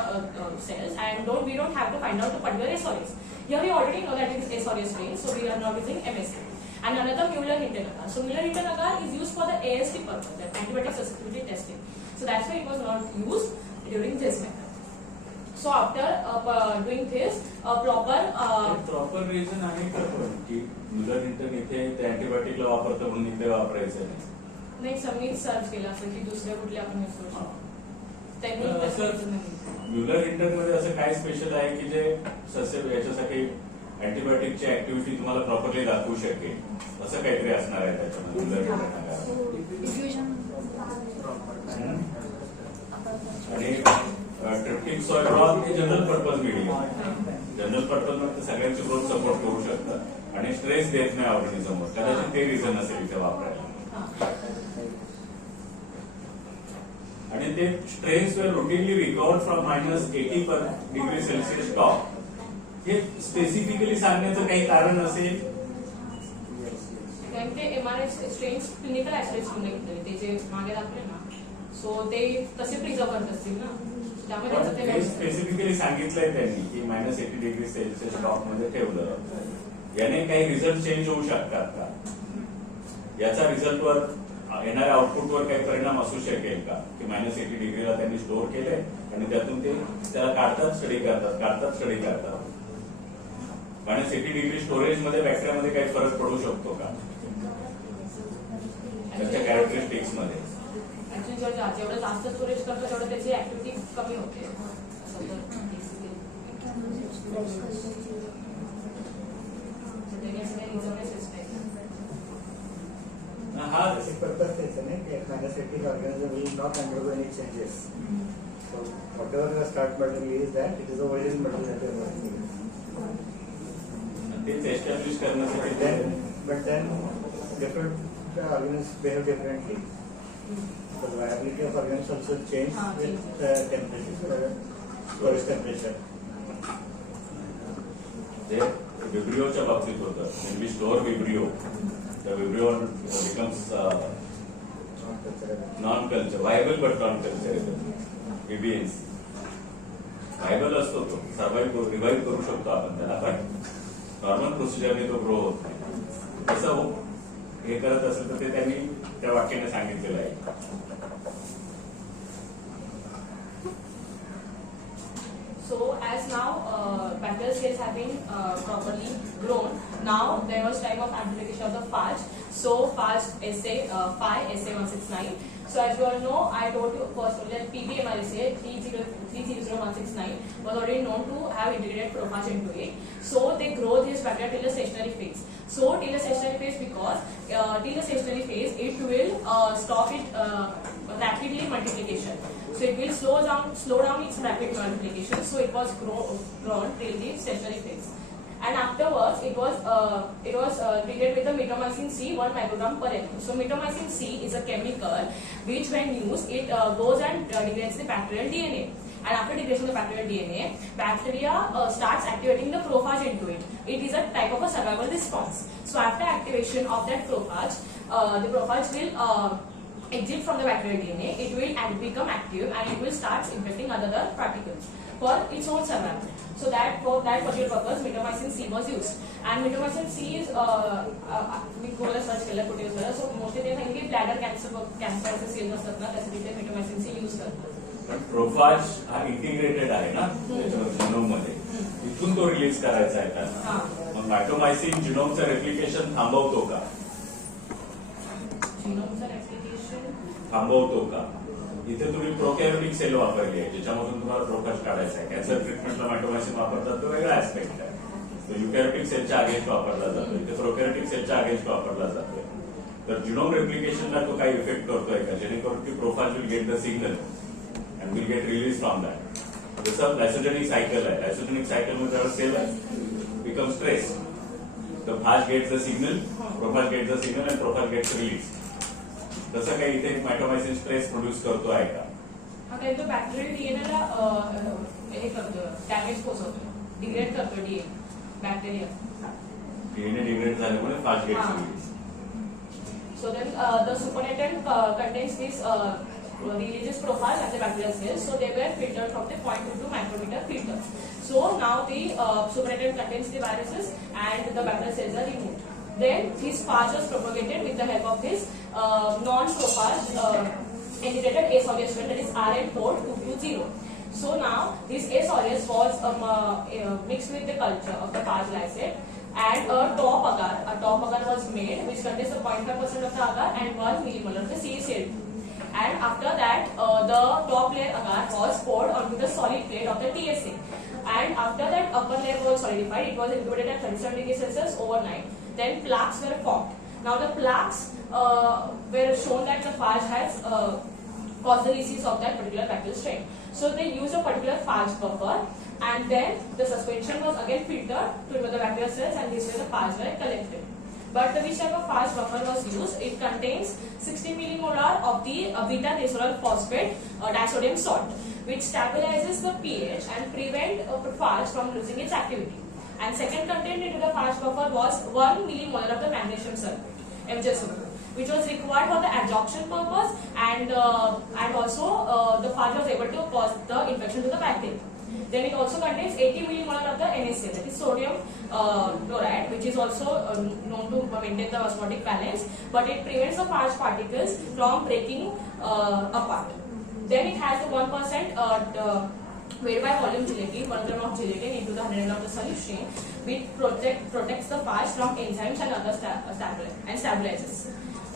cells, and we don't have to find out the particular azotics. Here we already know that it is aureus strain, so we are not using MRSA. And another Mueller-Hinton agar. So Mueller-Hinton agar is used for the AST purpose, that antibiotic susceptibility testing. So that's why it was not used during this method. So after doing this, proper reason आहे का पण की मुलं intern इथे ते अँटीबायोटिकला वापरतो म्हणून इथे वापरायचं नाही समीच सर्च केलं असेल की दुसऱ्या कुठल्या आपण यूज करू शकतो त्यांनी म्युलर इंटर्न मध्ये असं काय स्पेशल आहे की जे सस्य याच्यासाठी अँटीबायोटिकची ऍक्टिव्हिटी तुम्हाला प्रॉपरली दाखवू शकेल असं काहीतरी असणार आहे त्याच्यामध्ये म्युलर इंटर्न आणि ट्रिप्टिक सॉइल ब्रॉथ हे general purpose medium general purpose मध्ये सगळ्यांची ग्रोथ सपोर्ट करू शकतात आणि स्ट्रेस देत नाही ऑर्गॅनिझमवर कदाचित ते रिझन असेल इथे वापरायला आणि ते स्ट्रेस वर routinely recover from -80 degree Celsius top हे स्पेसिफिकली सांगण्याचं काही कारण असेल कारण ते MRSA स्ट्रेन्स क्लिनिकल ऍस्पेक्ट्स मध्ये घेतले ते जे मागे दाखवले ना सो ते तसे प्रिझर्व करत असतील ना त्यामध्ये ते स्पेसिफिकली सांगितलंय त्यांनी की -80 डिग्री सेल्सिअस टॉप मध्ये ठेवलं याने काही रिझल्ट चेंज होऊ शकतात का याचा रिझल्टवर येणाऱ्या आउटपुटवर काही परिणाम असू शकेल का की -80 डिग्रीला त्यांनी स्टोअर केले आणि त्यातून ते त्याला काढतात स्टडी करतात -80 डिग्री स्टोरेज मध्ये बॅक्टेरियामध्ये काही फरक पडू शकतो का त्याच्या कॅरेक्टरिस्टिक्स मध्ये जेवढं जास्त स्टोरेज करतो तेवढं त्याची ऍक्टिव्हिटी कमी होते हा पर्पज तेच आहे की मॅनोसेटिक organism will not undergo any changes so whatever the start material is that it is a original material that you are working तेच एस्टॅब्लिश करण्यासाठी but then different organisms behave differently the viability of organs also change with temperature, storage temperature. विब्रिओच्या बाबतीत होतं when we store vibrio the vibrio becomes non-culture viable but non-culturable VBNC viable असतो तो revive करू शकतो आपण त्याला पण नॉर्मल प्रोसिजरने तो ग्रो होत नाही कसं हे करत असेल तर ते त्यांनी त्या वाक्याने सांगितलेलं आहे So as now bacterial cells have been properly grown, now there was time of amplification of the phage. So phage SA 5 SA169. So as you all know, I told you first that PBMRSA 300169 was already known to have integrated prophage into it. So they grow this bacteria till the stationary phase. So till the stationary phase, because till the stationary phase, it will stop it rapidly multiplication. So it will slow down its rapid multiplication. So it was grown till the stationary phase. And afterwards, it was treated with the Mitomycin C 1 microgram per ml. So Mitomycin C is a chemical which, when used, it goes and degrades the bacterial DNA. And after degradation of the bacterial DNA, bacteria starts activating the prophage into it. It is a type of a survival response. So after activation of that prophage, the prophage will exit from the bacterial DNA. It will become active and it will start infecting other particles for its own survival. So that for that particular purpose, Mitomycin C was used. And Mitomycin C is we Google search केलं कुठे use झालं. So mostly they think bladder cancer cells असतात ना त्यासाठी ते Mitomycin C use करतात. पण प्रोफाज हा इंटिग्रेटेड आहे ना त्याच्यावर जिनोम मध्ये इथून तो रिलीज करायचा आहे त्यांना मग मॅटोमायसिन जिनोमचं रेप्लिकेशन थांबवतो का इथे तुम्ही प्रोकॅरियोटिक सेल वापरली आहे ज्याच्यामधून तुम्हाला प्रोफाज काढायचा आहे कॅन्सर ट्रीटमेंटला मॅटोमायसिन वापरतात तो वेगळा ऍस्पेक्ट आहे तो युकॅरियोटिक सेलच्या अगेन्स्ट वापरला जातो इथे प्रोकॅरियोटिक सेलच्या अगेन्स्ट वापरला जातोय तर जिनोम रेप्लिकेशनला तो काही इफेक्ट करतोय का जेणेकरून की prophage will get the signal and will get released from that. जसं लायसोजेनिक सायकल आहे लायसोजेनिक सायकल मध्ये cell become stress the phage gets the signal, prophage gets the signal and prophage gets released. तसं काही इथे Vancomycin stress produce करतो आहे का? हा काही तो बॅक्टेरियल डीएनए ला हे करतो, डॅमेज पोहोचवतो, डिग्रेड करतो डीएनए बॅक्टेरिया. डीएनए डिग्रेड झाल्यामुळे phage gets released. So then the supernatant contains this releases prophage and the bacterial cells. So they were filtered from the 0.22 micrometer filters. So now the supernatant contains the viruses and the bacterial cells are removed. Then this phage was propagated with the help of this non-prophage integrated S aureus strain, that is RN4220. So now this S aureus was mixed with the culture of the phage lysate. And a top agar was made which contains the 0.5% of the agar and 1 millimolar of the CaCl2. And after that, the top layer agar was poured onto the solid plate of the TSA. And after that upper layer was solidified, it was incubated at 37 degrees Celsius overnight. Then plaques were formed. Now the plaques were shown that the phage has caused the disease of that particular bacterial strain. So they used a particular phage buffer. And then the suspension was again filtered to remove the bacterial cells, and this way the phage were collected. But the which type of phage buffer was used? It contains 60 millimolar of the beta-glycerol phosphate disodium salt, which stabilizes the pH and prevent phage from losing its activity. And second content into the phage buffer was 1 millimolar of the magnesium sulfate, MgSO, which was required for the adsorption purpose, and also the phage was able to cause the infection to the bacteria. Then it also contains 80 millimolar of the NaCl, that is sodium chloride, which is also known to maintain the osmotic balance, but it prevents the phage particles from breaking apart. Then it has the 1% weight by volume gelatin, 1 gram of gelatin into the 100 ml of the solution, which protects the phage from enzymes and other stabilizers.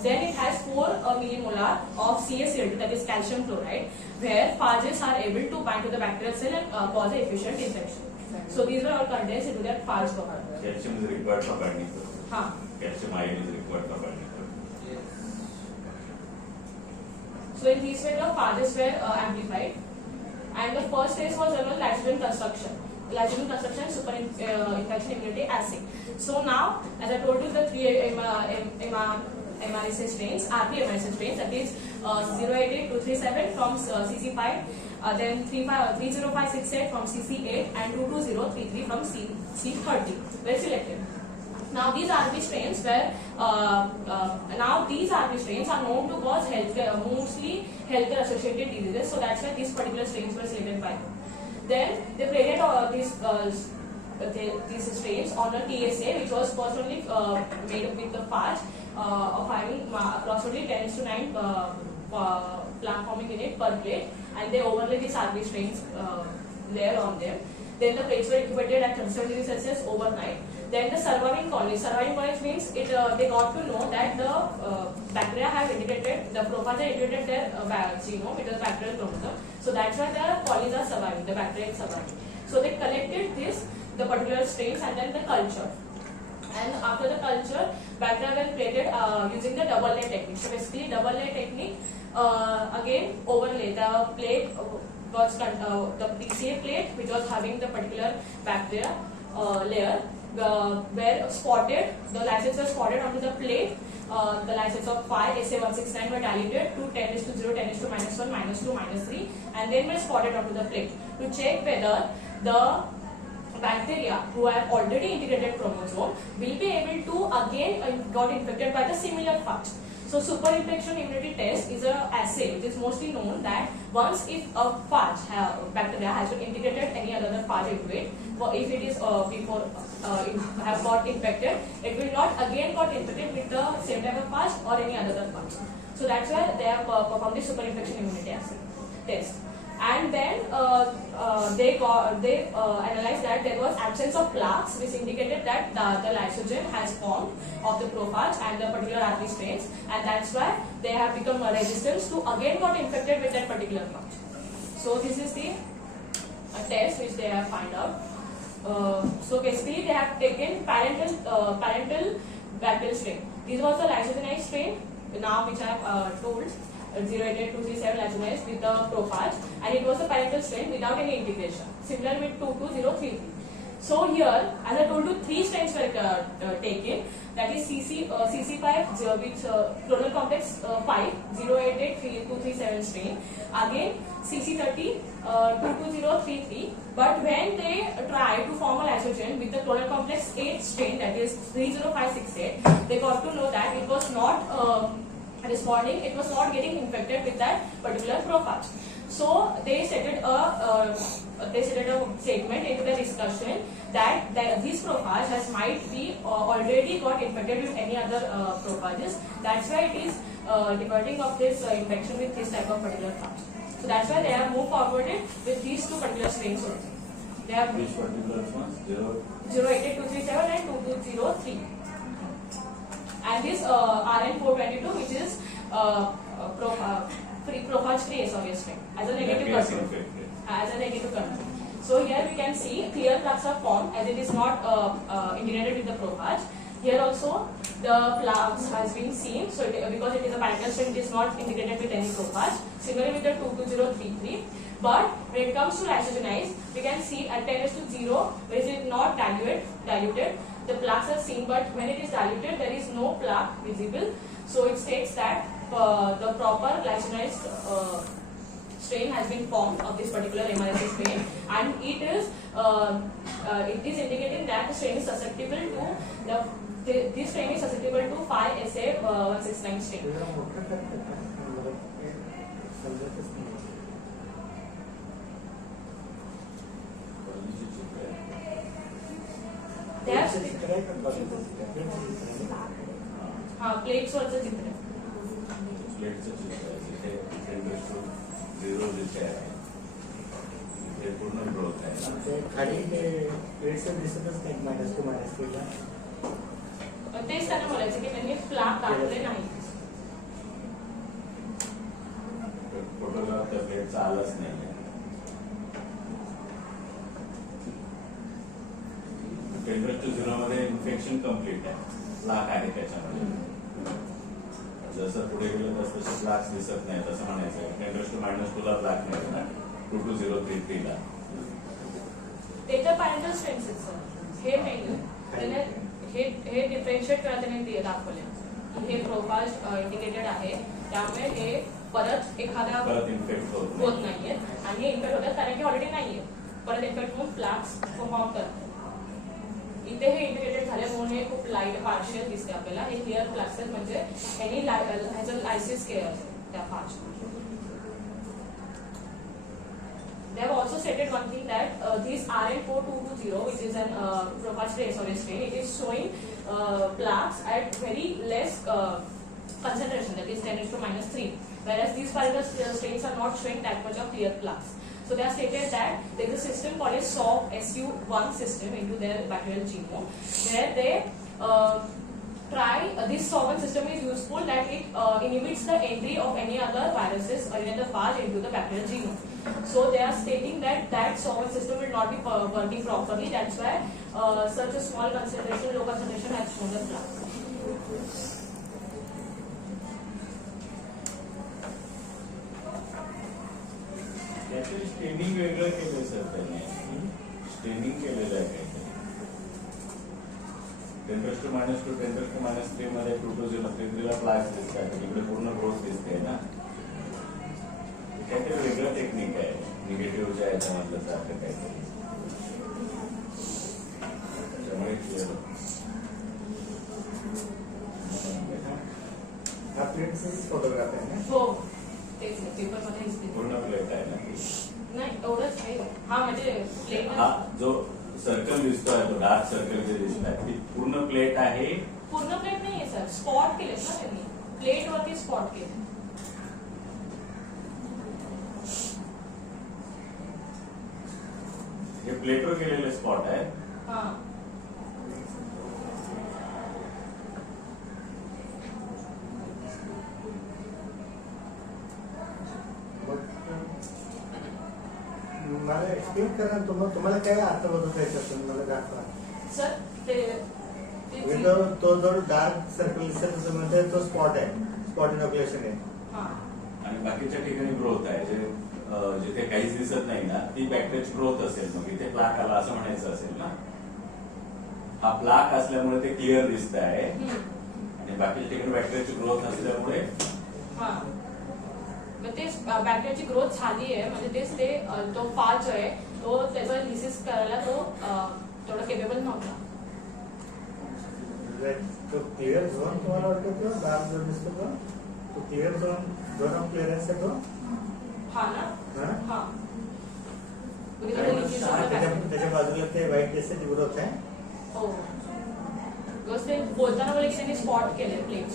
Then it has 4 millimolar of CaCl2, that is calcium chloride, where phages are able to bind to the bacterial cell and cause an efficient infection. So these were all contents into that phage buffer. Calcium is required for binding. हाँ. Calcium ion is required for binding. So in this way the phages were amplified, and the first phase was done on lysozyme construction. Lysozyme construction super infection immunity assay. So now, as I told you, the 3 MRSA strains, RP MRSA strains, that is 088237 from CC5, then 30568 from CC8 and 22033 from C30 were selected. Now these RP strains were are known to cause mostly healthcare associated diseases, so that's why these particular strains were selected by them. Then they plated these strains on a TSA, which was personally made up with the phage of having approximately 10:9 plaque forming unit per plate, and they overlay these RP strains layer on them. Then the plates were incubated at 37 degrees Celsius overnight. Then the surviving colonies means they got to know that the bacteria have integrated, the prophage have integrated their genome, it is bacterial chromosome. So that's why the colonies are surviving, the bacteria is surviving. So they collected the particular strains and then the culture. And after the culture, bacteria were plated using the double layer technique. So basically, double layer technique again overlay the plate was the PCA plate, which was having the particular bacteria layer, were spotted. The lysates were spotted onto the plate. The lysates of 5 SA169 were diluted to 10:0, 10:-1, -2, -3, and then were spotted onto the plate to check whether the bacteria who have already integrated chromosome will be able to again got infected by the similar phage. So superinfection immunity test is an assay which is mostly known that once if a phage bacteria has been integrated any other phage into it, if it is before it have got infected, it will not again got infected with the same type of phage or any other phage. So that's why they have performed the superinfection immunity assay test. And then they analyzed that there was absence of plaques, which indicated that the lysozyme has formed of the prophage and the particular RP strains, and that's why they have become resistant to again got infected with that particular phage. So this is the test which they have found out. So basically they have taken parental bacterial strain. This was the lysogenic strain, now which I have told. 088237 lysogenic with the prophage, and it was a parental strain without any integration, similar with 22033. So here, as I told you, 3 strains were taken. That is CC5 with clonal complex 5 0883237 strain. Again CC30 22033. But when they try to form a lysogen with the clonal complex 8 strain, that is 30568, they got to know that it was not responding. It was not getting infected with that particular prophage. So they stated a statement into the discussion that this prophage might be already got infected with any other prophages. That's why it is diverting of this infection with this type of particular phage. So that's why they have moved forward with these 2 particular strains only. They have Which particular ones? 0883237 and 2203. And this RN422, which is prophage free SOS strain as a negative control. As a negative control. So here we can see clear plaques are formed as it is not integrated with the prophage. Here also the plaques has been seen. So because it is a parental strain, it is not integrated with any prophage. Similarly with the 22033. But when it comes to lysogenize, we can see at 10:0, where it is not diluted, the plaques are seen, but when it is diluted, there is no plaque visible. So it states that the proper lysogenized strain has been formed of this particular MRSA strain, and it is indicating that the strain is susceptible to this strain is susceptible to 5SA169 strain. Plates वरचं चित्र प्लेटचं चित्र आहे. इथे 10⁻0 जिथे आहे ते पूर्ण growth आहे. ते खाली ते प्लेट्स दिसतच नाही -2 -3 ला. तेच त्यांना बोलायचं की त्यांनी फ्लॅग काढले नाही. फोटोग्राफ त्या प्लेटचा आलाच नाही. 10⁻0 मध्ये इन्फेक्शन कम्प्लीट आहे. प्लाक आहे त्याच्यामध्ये. जसं पुढे गेलं तसं प्लाक्स दिसत नाही तसं म्हणायचं. 10⁻2 ला प्लाक नाही ना 22033 ला. त्याच्या पॅरेंटल स्ट्रेन्स सर हे नाही त्याने हे डिफरेन्शिएट करा त्यांनी दाखवले की हे प्रोफाज इंडिकेटेड आहे, त्यामुळे हे परत इन्फेक्ट होत नाहीये आणि हे इन्फेक्ट होतात कारण की ऑलरेडी नाहीये. परत इन्फेक्ट होऊन फ्लॅक्स फॉर्म करतात. इथे हे इंडिकेटेड झाल्यामुळे हे खूप लाईट पार्शियल दिसते आपल्याला. हे क्लिअर फ्लॅक्सेस म्हणजे any has a lysis care त्या फाज. They have also stated one thing that this RN4220, which is an prophage SOS strain, it is showing plaques at very less concentration, that is 10⁻⁻3, whereas these particular strains are not showing that much of clear plaques. So they have stated that there is a system called a SU1 system into their bacterial genome, where they this SU1 system is useful that it inhibits the entry of any other viruses or any other phage into the bacterial genome. So they are stating that SU1 system will not be working properly. That's why such a small concentration, low concentration has shown the plaque. Staining वेगळं केलं sir त्यांनी. Staining केलेलं आहे काहीतरी. 10⁻2 10⁻3 मध्ये 2203 ला flax दिसतात. इकडे पूर्ण ग्रोथ दिसते ना. काहीतरी वेगळं टेक्निक आहे निगेटिव्हच्या याच्यामधलं सारखं काहीतरी. त्याच्यामुळे क्लिअर हा प्लेटचाच फोटोग्राफ आहे ना. हो तेच पेपर मध्ये पूर्ण प्लेट आहे ना. नाही एवढंच आहे. हा म्हणजे प्लेट हा जो सर्कल दिसतोय तो डार्क सर्कल जे दिसत आहे ती पूर्ण प्लेट आहे. पूर्ण प्लेट नाहीये सर, स्पॉट केलेत ना त्यांनी. प्लेट वरती स्पॉट केले. हे प्लेटवर केलेले स्पॉट आहे. हा मला एक्सप्लेन करा. तुम्हाला काय अर्थ होतो त्याच्यातून मला दाखवा सर. तो जो डार्क सर्कल दिसतो त्याच्यामध्ये तो स्पॉट आहे, स्पॉट इनॉक्युलेशन आहे. आणि बाकीच्या ठिकाणी ग्रोथ आहे जे जिथे काहीच दिसत नाही ना ती बॅक्टेरियाची ग्रोथ असेल. मग इथे प्लाक आला असं म्हणायचं असेल ना. हा प्लाक असल्यामुळे ते क्लिअर दिसत आहे आणि बाकीच्या ठिकाणी बॅक्टेरियाची ग्रोथ असल्यामुळे हा मग तेच बॅक्टेरियाची ग्रोथ झाली आहे म्हणजे तेच ते तो फाज जो आहे तो त्याचा लिसिस करायला तो तेवढा केपेबल नव्हता. तो क्लिअर झोन तुम्हाला वाटतो तो डार्क झोन दिसतो तो क्लिअर झोन ऑफ क्लिअरन्स आहे तो हा ना हा त्याच्या बाजूला ते व्हाईट दिसते ती ग्रोथ आहे. हो बस ते बोलताना बोलले की त्यांनी स्पॉट केले प्लेट्स.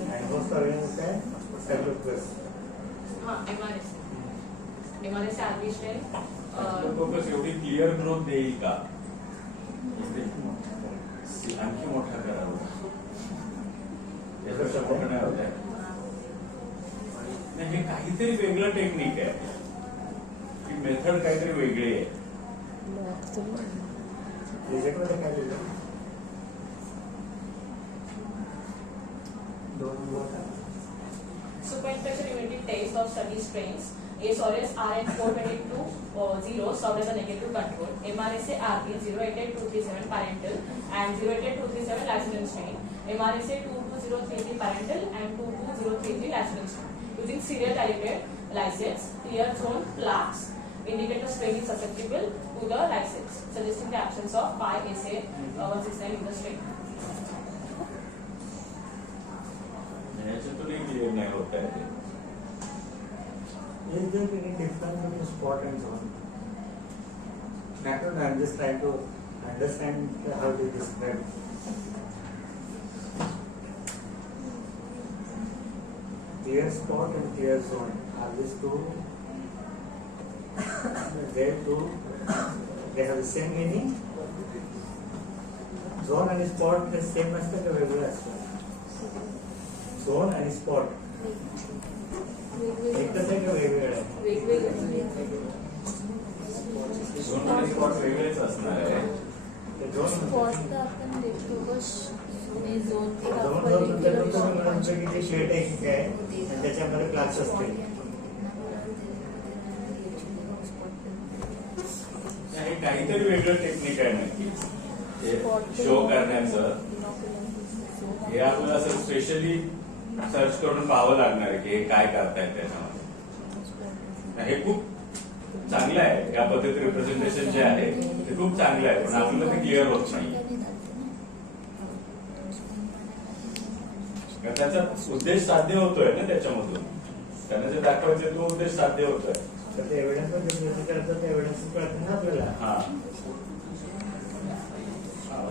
आणि होस्ट ऑर्गॅनिक आहे स्टॅफिलोकोकस. हा MRSA आर्मी स्ट्रेन स्टॅफिलोकोकस एवढी क्लिअर ग्रोथ देईल का? आणखी मोठा करावा यापेक्षा मोठं नाही होत आहे. हे काहीतरी वेगळं टेक्निक आहे की मेथड काहीतरी वेगळी आहे. रिजेक्टमध्ये काय दिलं? Superinfection immunity test of study strains. aureus RN422-0 served as a negative control. MRSA RP 088237 parental and 088237 Lasserin strain. MRSA 22033 parental and 22033 Lasserin strain. Using serial dilated lysets, clear zone plaques indicate the strain is susceptible to the lysets, suggesting the absence of 5SA169 in the strain. याच्यातूनही clear नाही होत आहे ते. Is there any difference between spot and zone? I'm just trying to understand how they describe. Clear spot and clear zone. Are these two? They have the same meaning. Zone and spot the same aspect or regular aspect? Zone and spot. एकच आहे का वेगवेगळं आहे? Zone आणि spot वेगळेच असणार आहे. Spot तर आपण देखतो बस झोन किती शेड आहे काय आणि त्याच्यामध्ये क्लास असते. हे काहीतरी वेगळं टेक्निक आहे नक्की शो करण्याचं. हे आपल्याला असं स्पेशली सर्च करून पाहावं लागणार आहे की हे काय करतायत त्याच्यामध्ये. हे खूप चांगलं आहे. या पद्धतीत रिप्रेझेंटेशन जे आहे ते खूप चांगलं आहे पण आपल्याला ते क्लिअर होत नाही. त्याचा उद्देश साध्य होतोय ना त्याच्यामधून. त्यांना जे दाखवायचे तो उद्देश साध्य होतोय. तर ते एव्हिडन्स करतात एव्हिडन्स कळत ना आपल्याला. हा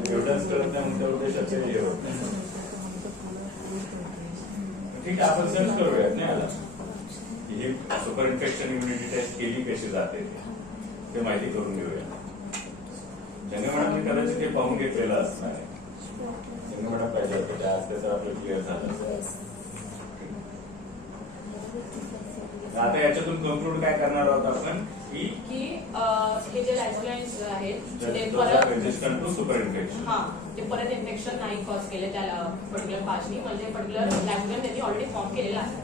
एव्हिडन्स करत नाही म्हणजे उद्देशाचे हे होत नाही. ठीक आहे आपण सर्च करूयात ना याला की ही सुपर इन्फेक्शन इम्युनिटी टेस्ट केली कशी जाते ते माहिती करून घेऊया. जंगे मॅडमने कदाचित हे पाहून घेतलेलं असणार आहे. जंगे मॅडम पाहिजे होते त्या आज त्याचं आपलं क्लिअर झालं. आता याच्यातून कन्क्लूड काय करणार आहोत आपण की हे जे लायसोलाइन्स आहेत ते परत रेजिस्टंट टू सुपर इन्फेक्शन ते परत इन्फेक्शन नाही कॉज केले त्या पर्टिक्युलर पाचनी म्हणजे पर्टिक्युलर लायसोलाइन त्यांनी ऑलरेडी फॉर्म केलेला आहे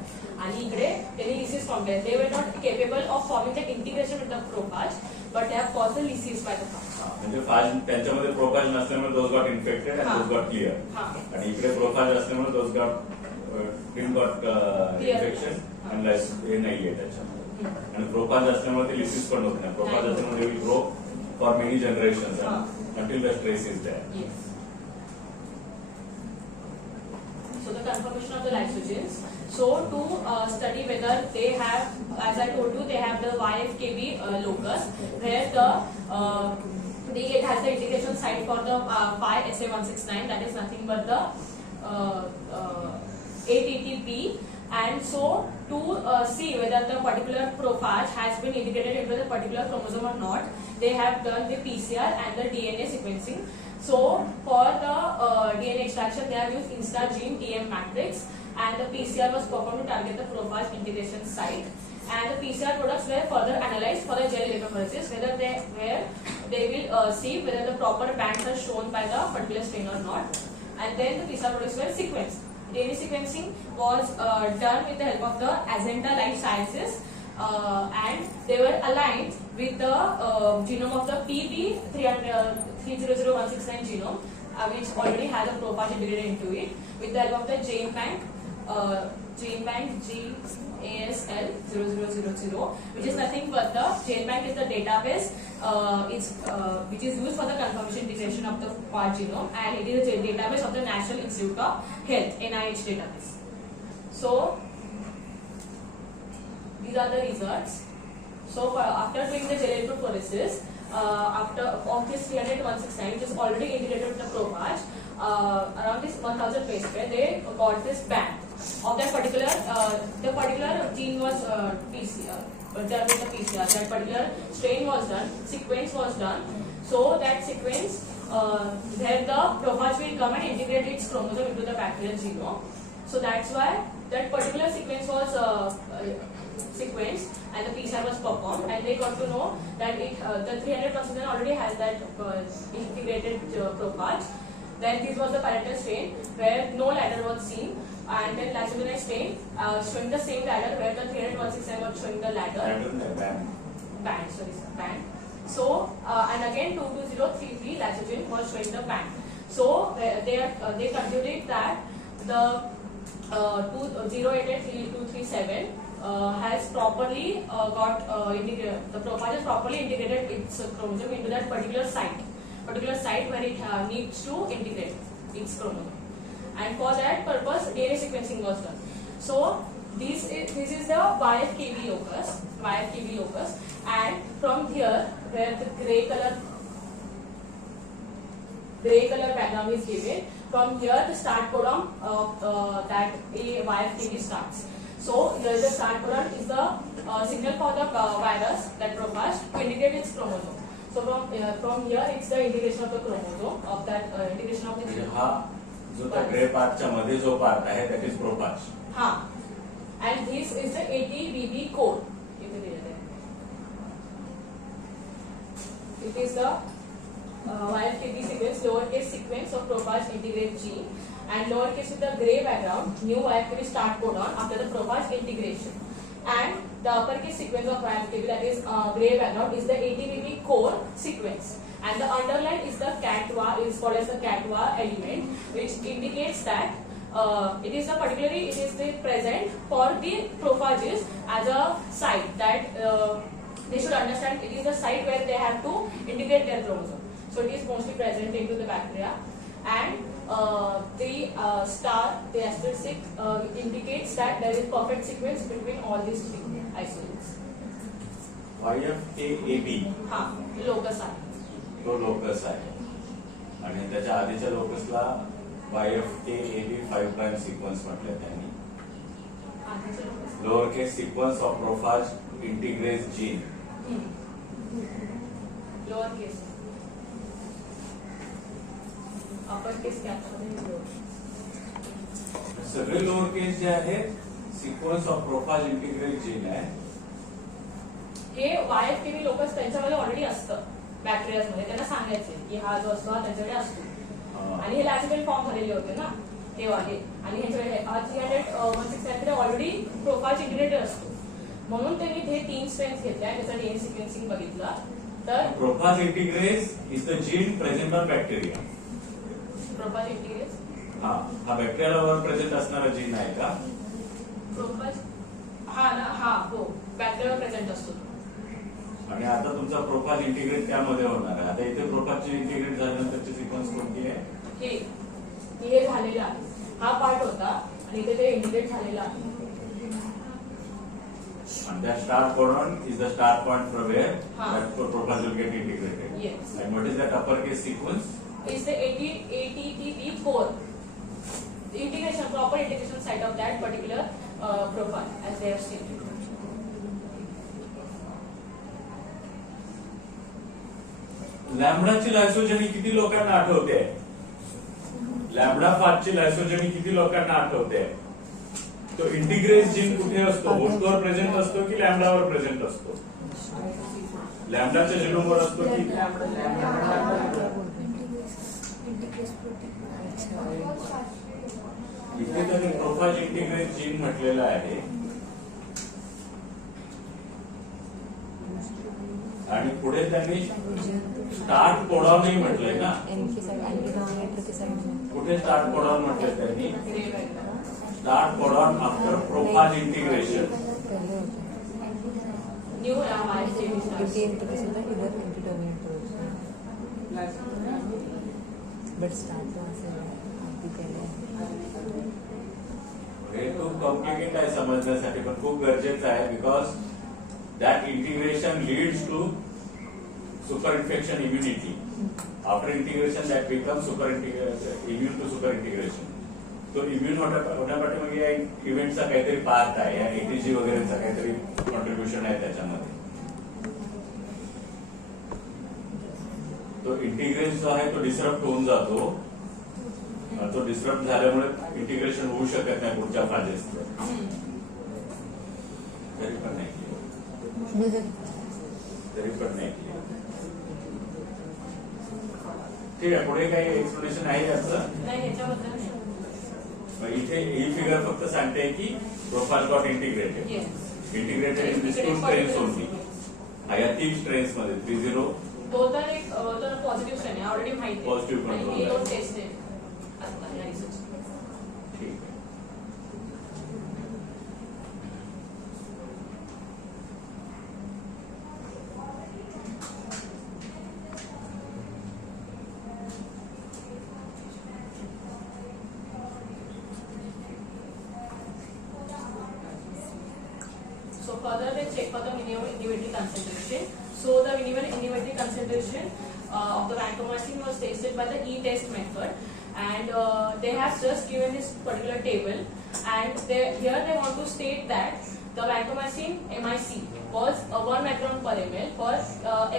आणि इकडे त्यांनी लिसिस फॉर्म केले. They were not capable of forming the integration with the prophage but they have cause the lysis by the phage. म्हणजे फाज त्यांच्यामध्ये प्रोफाज नसल्यामुळे those got infected and those got clear आणि इकडे prophage असल्यामुळे those got didn't got infection and हे नाहीये त्याच्यामध्ये. आणि प्रोफाज असल्यामुळे ते लिसिस पण होत नाही. प्रोफाज असल्यामुळे will grow for many generations until the stress is there. Yes. So the conformation of the lysogens. So to study whether they have, as I told you, they have the YFKB locus where it has the integration site for the 5SA169 that is nothing but the ATTP. And so to see whether the particular prophage has been integrated into the particular chromosome or not, they have done the PCR and the DNA sequencing. So for the DNA extraction, they have used InstaGene TM matrix, and the PCR was performed to target the prophage integration site. And the PCR products were further analyzed for the gel electrophoresis, whether they will see whether the proper bands are shown by the particular strain or not. And then the PCR products were sequenced. DNA sequencing was done with the help of the Azenta Life Sciences, and they were aligned with the genome of the PP300169 genome, which already has a prophage integrated into it, with the help of the gene bank GASL0000, which is nothing but the gene bank is the database which is used for the confirmation integration of the part genome, and it is a database of the National Institute of Health (NIH) database. So these are the results. So after doing the gel electrophoresis, after of this 300-169, which is already integrated with the Prophage, around this 1000 base pair, they got this band of that particular the particular gene was PCR, done with the PCR. That particular strain was done, sequence was done. So that sequence, then the Prophage will come and integrate its chromosome into the bacterial genome. So that's why that particular sequence was sequenced and the PCR was performed, and they got to know that it the 300% already has that integrated Prophage. Then this was the parental strain where no ladder was seen, and then lacuminous strain showing the same ladder where the 300-169 was showing the ladder. Band. So and again 22033 lacogen was showing the band. So they concluded that the 0883237 has properly got the Prophage has properly integrated its chromosome into that particular site where it needs to integrate its chromosome, and for that purpose DNA sequencing was done. So this is the YFKB locus, and from here where the gray color background is given, from here the start codon of that YFKB starts. So here the start codon is the signal for the virus, that Prophage, to integrate its chromosome. So from here it's the integration of the chromosome of that integration of the genome. जो त्या grey पार्टच्या मध्ये जो part आहे that is Prophage. And this is the ATBB code. It is the YFKB sequence, lowercase sequence of Prophage integrate gene, and lowercase with the grey background, new YFKB start codon after the Prophage integration. And the uppercase sequence of YFKB, that is grey background, is the ATBB core sequence. And the underline is the CATWA, is called as the CATWA element, which indicates that it is the present for the Prophages as a site that they should understand it is the site where they have to integrate their chromosome. So it is mostly present into the bacteria, and the asterisk indicates that there is perfect sequence between all these three isolates. YFKAB Locus आहे. तो locus आहे, आणि त्याच्या आधीच्या लोकसला YFKAB 5' sequence म्हटलं त्यांनी. Lower case sequence of Prophage integrase gene. Lower case, upper case क्या सगळे लोअर केस जे आहेत sequence of Prophage integrase gene आहे. हे YFKB लोकस त्यांच्यामध्ये ऑलरेडी असतं बॅक्टेरियाज मध्ये. त्यांना सांगायचे की हा जो असतो हा त्यांच्याकडे असतो, आणि हे लॅसिकल फॉर्म झालेले होते ना तेव्हा हे, आणि ह्याच्याकडे 300-169 ऑलरेडी Prophage इंटिग्रेटेड असतो, म्हणून त्यांनी हे 3 स्ट्रेन्स घेतले आणि त्याचा DNA सिक्वेन्सिंग बघितलं. तर Prophage integrase is the gene present on bacteria. Prophage integrase हा बॅक्टेरियावर प्रेझेंट असणारा जीन आहे का? Prophage हो बॅक्टेरियावर प्रेझेंट असतो. आणि आता तुमचा Prophage इंटिग्रेट त्यामध्ये होणार आहे. आता इथे Prophage इंटिग्रेट झाल्यानंतरची सिक्वेन्स कोणती आहे? हे झालेलं आहे, हा पार्ट होता आणि इथे ते इंटिग्रेट झालेलं आहे. And that start codon is the start point from where that Prophage will get integrated. Yes. And what is that uppercase sequence? Is the ATTB core. The integration, proper integration site of that particular Prophage, as they have stated. लॅम्बडाची लायसोजेनी किती लोकांना आठवते? Lambda 5 ची लायसोजेनी किती लोकांना आठवते? तो इंटिग्रेस gene कुठे असतो? होस्टवर प्रेझेंट असतो की लॅम्बडावर प्रेझेंट असतो? लॅम्बडाच्या जीनोमवर असतो की इथे त्यांनी Prophage इंटिग्रेस जीन म्हटलेलं आहे. त्यांनी स्टार्ट कोडॉन नाही म्हटलंय ना. कुठे स्टार्ट कोडॉन म्हटलंय त्यांनी? Start codon after prophage integration. New हे खूप कॉम्प्लिकेट आहे समजण्यासाठी, पण खूप गरजेचं आहे. Because that integration leads to super infection immunity. After integration that become immune to super integration. तो इम्युन होण्यापाठी मग या इव्हेंटचा काहीतरी पार्ट आहे, या एटीजी वगैरेचा काहीतरी कॉन्ट्रीब्युशन आहे त्याच्यामध्ये. तो इंटिग्रेशन जो आहे तो डिसरप्ट होऊन जातो. तो डिसरप्ट झाल्यामुळे इंटिग्रेशन होऊ शकत नाही पुढच्या फाजेसचं. तरी पण नाही ठीक आहे. पुढे काही एक्सप्लेनेशन आहे याचं? इथे ही फिगर फक्त सांगते की profile got integrated in this two strains only. या 3 स्ट्रेन्स मध्ये 30 तो तर एक पॉझिटिव्ह स्ट्रेन आहे, ऑलरेडी माहिती आहे. पॉझिटिव्ह कंट्रोल हे दोन टेस्ट आहे. ठीक आहे. So further they check for the minimal inhibiting concentration. So the minimal inhibiting concentration of the vancomycin was tested by the E-test method, and they have just given this particular table, and here they want to state that the vancomycin MIC was 1 micron per ml for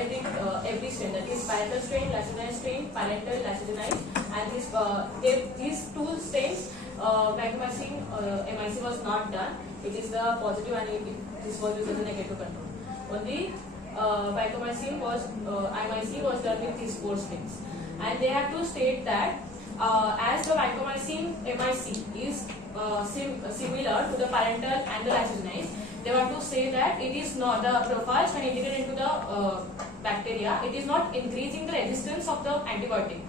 every strain, that is parental strain, lacetinized strain, parental lacetinized, and these 2 strains vancomycin MIC was not done. It is the positive and this was used as a negative control. Only vancomycin MIC was done with these 4 strains, and they have to state that as the vancomycin MIC is similar to the parental and the lacetinized, they want to say that it is not the prophage when integrated into the bacteria. It is not increasing the resistance of the antibiotic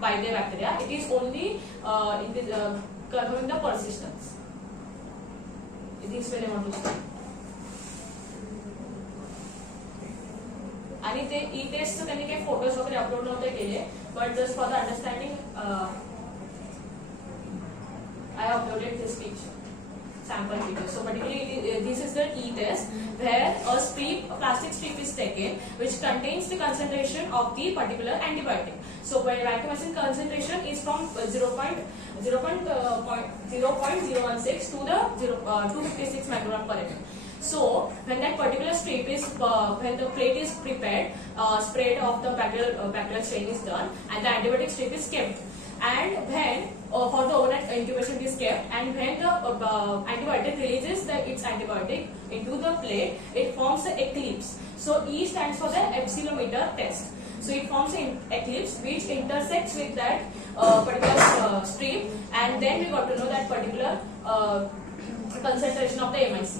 by the bacteria. It is only confirming the persistence. This way they want to say. आणि ते ई-टेस्ट त्यांनी काही photos वगैरे upload नव्हते केले, but just for the understanding I uploaded this picture, sample picture. So particularly this is the e-test where a plastic strip is taken which contains the concentration of the particular antibiotic. So where vancomycin concentration is from 0.016 to the 256 microgram per ml. So when that particular strip is when the plate is prepared, spread of the bacterial strain is done, and the antibiotic strip is kept. And when for the overnight incubation is kept, and when the antibiotic releases its antibiotic into the plate, it forms an eclipse. So E stands for the epsilometer test. So it forms an eclipse which intersects with that particular strip, and then we got to know that particular concentration of the MIC.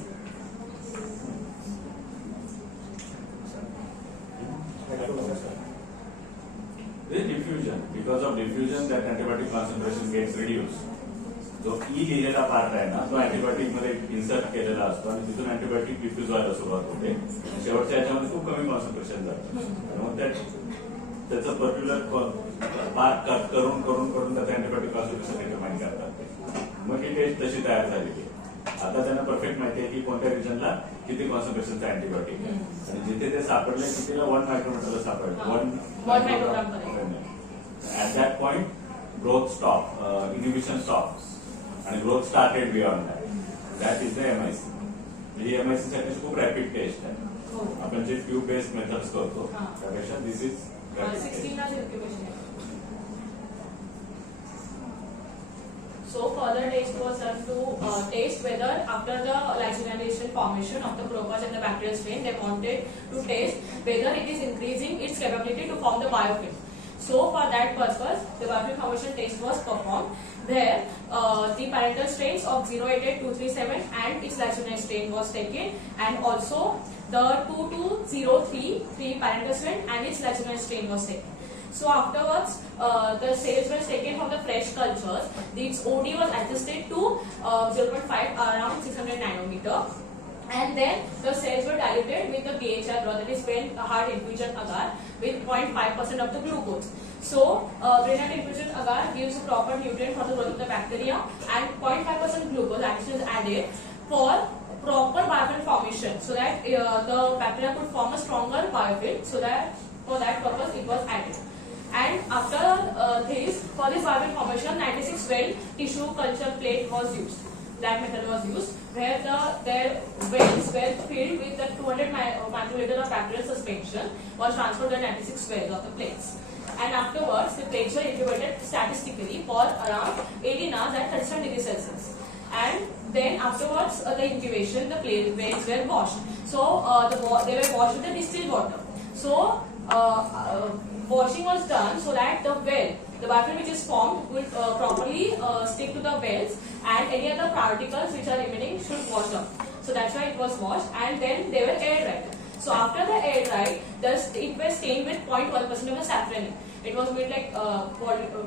This diffusion, because of diffusion that antibiotic concentration gets reduced. जो ई लिहिलेला part आहे ना, तो antibiotic मध्ये insert केलेला असतो आणि तिथून अँटीबायोटिक डिफ्यूज व्हायला सुरुवात होते. शेवटच्या याच्यामध्ये खूप कमी कॉन्सन्ट्रेशन जातं. मग त्याचं पर्टिक्युलर पार्ट कट करून करून करून त्याचं अँटीबायोटिक कॉन्सन्ट्रेशन डिटरमाइन करतात. मग ही टेस्ट तशी तयार झालेली आहे. आता त्यांना परफेक्ट माहिती आहे की कोणत्या रिजनला किती कॉन्सन्ट्रेशनचं अँटीबायोटिक आहे, आणि जिथे ते सापडले तिथेला 1 मायक्रोमीटरला सापडलं. 1 मायक्रोग्राम. At that point, growth stopped, inhibition stops, and growth started beyond that. That is the MIC. He MIC साठी खूप रॅपिड टेस्ट आहे. आपण जे ट्यूब बेस्ड मेथड्स करतो त्यापेक्षा this is So further test was done to test whether after the lacetinization formation of the prophage and the bacterial strain, they wanted to test whether it is increasing its capability to form the biofilm. So for that purpose, the biofilm formation test was performed, where the parental strains of 088237 and its lacunate strain was taken, and also the 22033 parental strain and its lacunate strain was taken. So afterwards, the cells were taken from the fresh cultures. Its OD was adjusted to 0.5 around 600 nanometer. And then the cells were diluted with the BHR drug, that is brain heart infusion agar, with 0.5% of the glucose. So brain heart infusion agar gives a proper nutrient for the growth of the bacteria, and 0.5% glucose addition is added for proper biofilm formation, so that the bacteria could form a stronger biofilm. So that for that purpose it was added. And after this, for this biofilm formation, 96 well tissue culture plate was used. That method was used, where their wells were filled with the 200 microliter of bacterial suspension was transferred to the 96 wells of the plates. And afterwards, the plates were incubated statistically for around 18 hours at 37 degrees Celsius. And then afterwards, the incubation, the wells were washed. So they were washed with the distilled water. So washing was done so that the well, the biofilm which is formed, will properly stick to the wells, and any other particles which are remaining should wash up. So that's why it was washed, and then they were air dried. So after the air dried, it was stained with 0.1% of the safranin. It was made like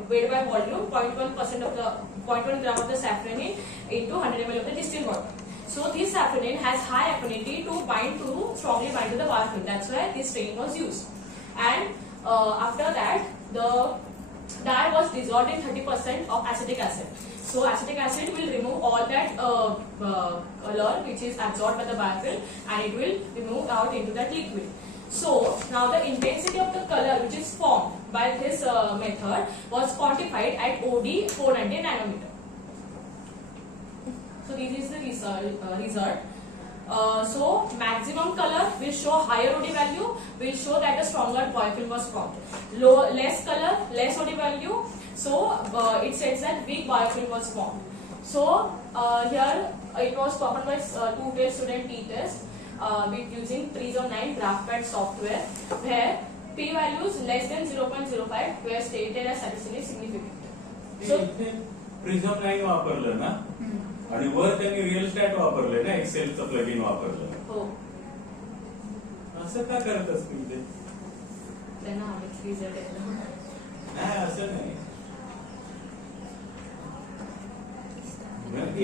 weighed by volume, 0.1% of the 0.1 gram of the safranin into 100 ml of the distilled water. So this safranin has high affinity to strongly bind to the biofilm. That's why this stain was used. And after that, the dye was dissolved in 30% of acetic acid. So acetic acid will remove all that color which is absorbed by the biofilm, and it will remove out into that liquid. So now the intensity of the color which is formed by this method was quantified at OD 490 nanometer. So this is the result. So maximum color will show higher OD value, will show that a stronger biofilm was formed. Less color, less OD value, so it says that weak biofilm was formed. So here it was performed by 2-day student t-test with using Prism 9 GraphPad software, where p values less than 0.05 were stated as statistically significant. So prism 9 वापरलं ना, आणि वर त्यांनी real stat वापरले ना, एक्सेलचं plugin वापरलं. हो, असं का करत असतील ते? त्यांना आवडत रिझल्ट येतो. नाही, असं नाही.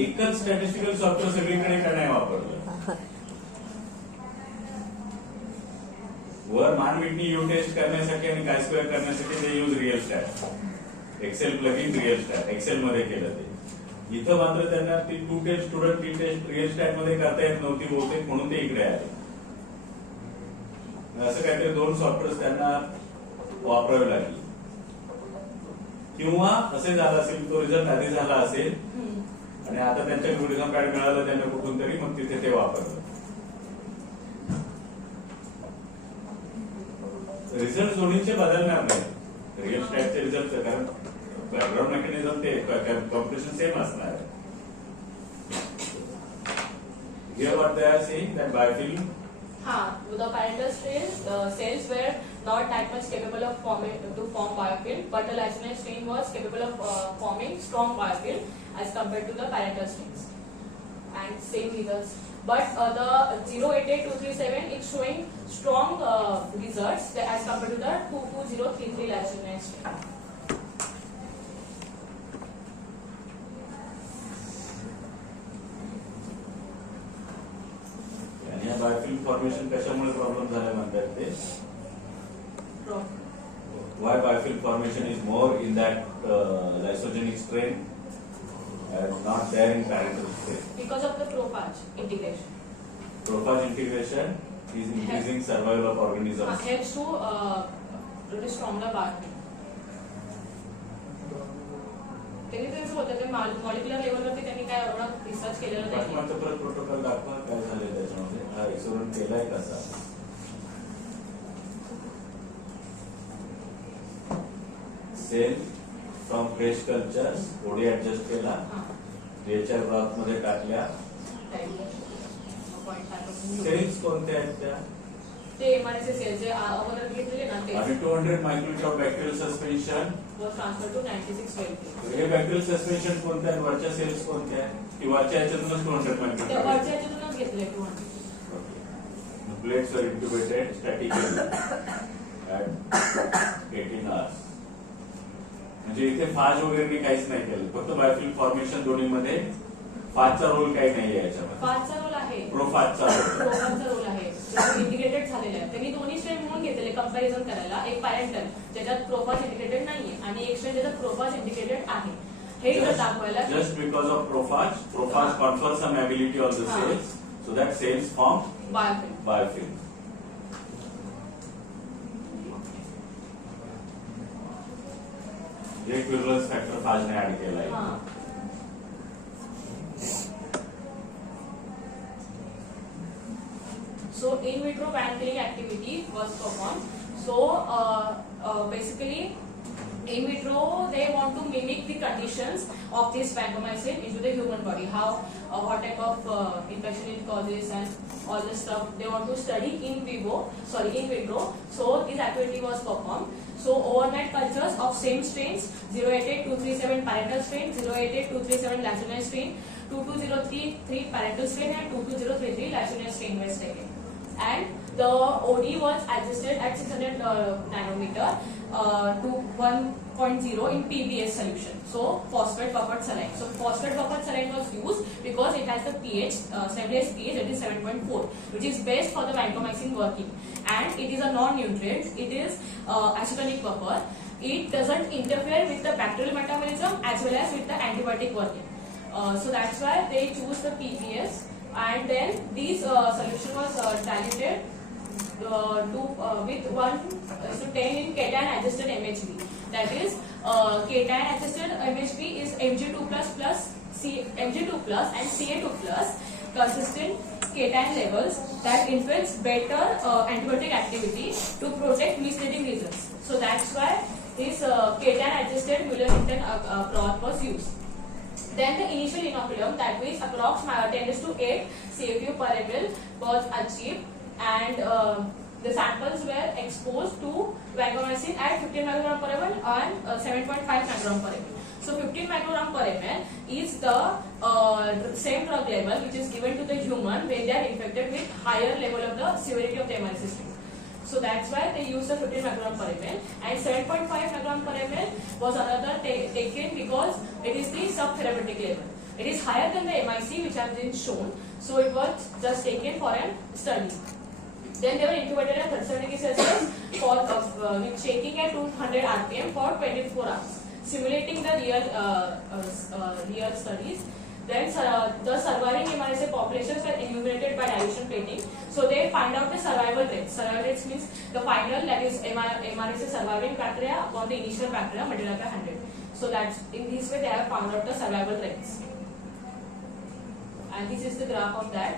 एकच स्टॅटिस्टिकल सॉफ्टवेअर सगळीकडे का नाही वापरलं? वर मानविटनी यू टेस्ट करण्यासाठी आणि काय स्क्वेअर करण्यासाठी ते use real stat, Excel plugin real stat Excel मध्ये केलं ते. इथं मात्र त्यांना ती 2 student t test real stat मध्ये करता येत नव्हती बहुतेक, म्हणून ते इकडे आले. असं काहीतरी 2 सॉफ्टवेअर त्यांना वापरावे लागले, किंवा असे झालं असेल तो रिझल्ट आधी झाला असेल आणि आता त्यांच्या टुरिझम कार्ड मिळालं त्यांना कुठून तरी, मग तिथे ते वापरलं. रिझल्ट दोन्हीचे बदलणार नाही, रिअल स्टॅटचे रिझल्ट, कारण बॅकग्राऊंड मेकॅनिझम ते कॉम्पिटिशन सेम असणार आहे. Here what they are saying that biofilm, the parental cells were not that much capable of form biofilm, but the lacunate strain was capable of forming strong biofilm as compared to the parental strains, and same results. But the 088237 is showing strong results as compared to the 22033 lacunate strain. आणि या biofilm formation कशामुळे problem झाले म्हणतात ते? Why biofilm formation is more in that lysogenic strain and not there in parental strain? Because of the prophage integration. Prophage integration is increasing survival of organisms. Helps to produce stronger biofilm. त्यांनी ते असं होतं, ते molecular लेवलवरती त्यांनी काय एवढा research केलेला नाही. पाठमागचा परत प्रोटोकॉल दाखवा काय झाले त्याच्यामध्ये, हा एक्सपेरिमेंट केलाय कसा? Cell from fresh culture OD adjust केला, याच्या ब्रॉथ मध्ये टाकल्या. सेल्स कोणत्या आहेत त्या? ते MRSA सेल्स जे अगोदर घेतलेले ना ते आणि 200 microlitre of bacterial suspension transfer to 96 वेल्टी. हे बॅक्टेरियल सस्पेन्शन कोणत्या आहेत, वरच्या सेल्स कोणत्या आहेत की वरच्या याच्यातूनच 200 त्या मायक्रोलीटर. वरच्या याच्यातूनच घेतले 200. Plates are incubated statically at 18 hours. म्हणजे इथे फाज वगैरे काहीच नाही केलं, फक्त बायोफिल्म फॉर्मेशन दोन्हीमध्ये फाजचा रोल काही नाही आहे याच्यामध्ये. फाजचा रोल आहे, प्रोफाजचा रोल. प्रोफाजचा रोल आहे, इंटिग्रेटेड झालेले आहे. त्यांनी दोन्ही स्ट्रेन म्हणून घेतलेले कंपॅरिझन करायला. एक पॅरेंटल ज्याच्यात प्रोफाज इंटिग्रेटेड नाहीये आणि एक स्ट्रेन ज्याच्यात प्रोफाज इंटिग्रेटेड आहे. हे इथं दाखवायला Just because of Prophage confers some ability on the cells, so that cells form biofilm. एक virulence factor phage ने add केला आहे. So in vitro van killing activity was performed. So basically in vitro they want to mimic the conditions of this vancomycin into the human body, how what type of infection it causes and all this stuff they want to study in vitro. So this activity was performed. So overnight cultures of same strains 088237 parental strain, 088237 lacinial strain, 22033 parental strain and 22033 lacinial strain was taken. And the OD was adjusted at 600 nanometer to 1.0 in PBS solution. So phosphate buffered saline. So phosphate buffered saline was used because it has the pH, stabilized pH, that is 7.4, which is best for the vancomycin working. And it is a non-nutrient. It is acetonic buffer. It doesn't interfere with the bacterial metabolism as well as with the antibiotic working. So that's why they choose the PBS. And then this solution was diluted with 1:10 in cation adjusted MHB. That is, cation adjusted MHB is Mg2 plus Mg2 plus and Ca2 plus consistent cation levels that influence better antibiotic activity to protect misleading results. So that's why this cation adjusted Muller-Hinton broth was used. Then the initial inoculum, that means approximately 10⁸ CFU per ml was achieved, and the samples were exposed to vancomycin at 15 microgram per ml and 7.5 microgram per ml. So 15 microgram per ml is the same drug level which is given to the human when they are infected with higher level of the severity of the MRSA strain. So that's why they use the 15 microgram per ml, and 7.5 microgram per ml was another taken because it is the subtherapeutic level. It is higher than the MIC which has been shown, so it was just taken for a study. Then they were incubated at 37 degrees Celsius for with shaking at 200 RPM for 24 hours, simulating the real studies. Then the surviving MRSA populations were enumerated by dilution plating. So they find out the survival rates. Survival rates means the final, that is MRSA surviving bacteria upon the initial bacteria multiplied by 100. So that's in this way they have found out the survival rates. And this is the graph of that.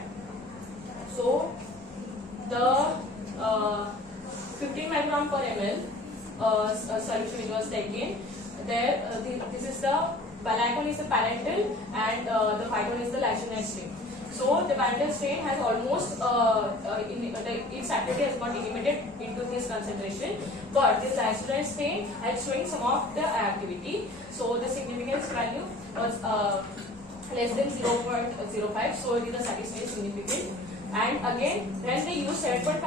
So the 15 microgram per ml solution which was taken. There, this is the Balacon is the parental and the phyton is the lacinial strain. So the parental strain has almost its activity has got limited into this concentration, but this lacinial strain has showing some of the activity. So the significance value was less than 0.05, so it is a satisfactory significant. And again, when they use 7.5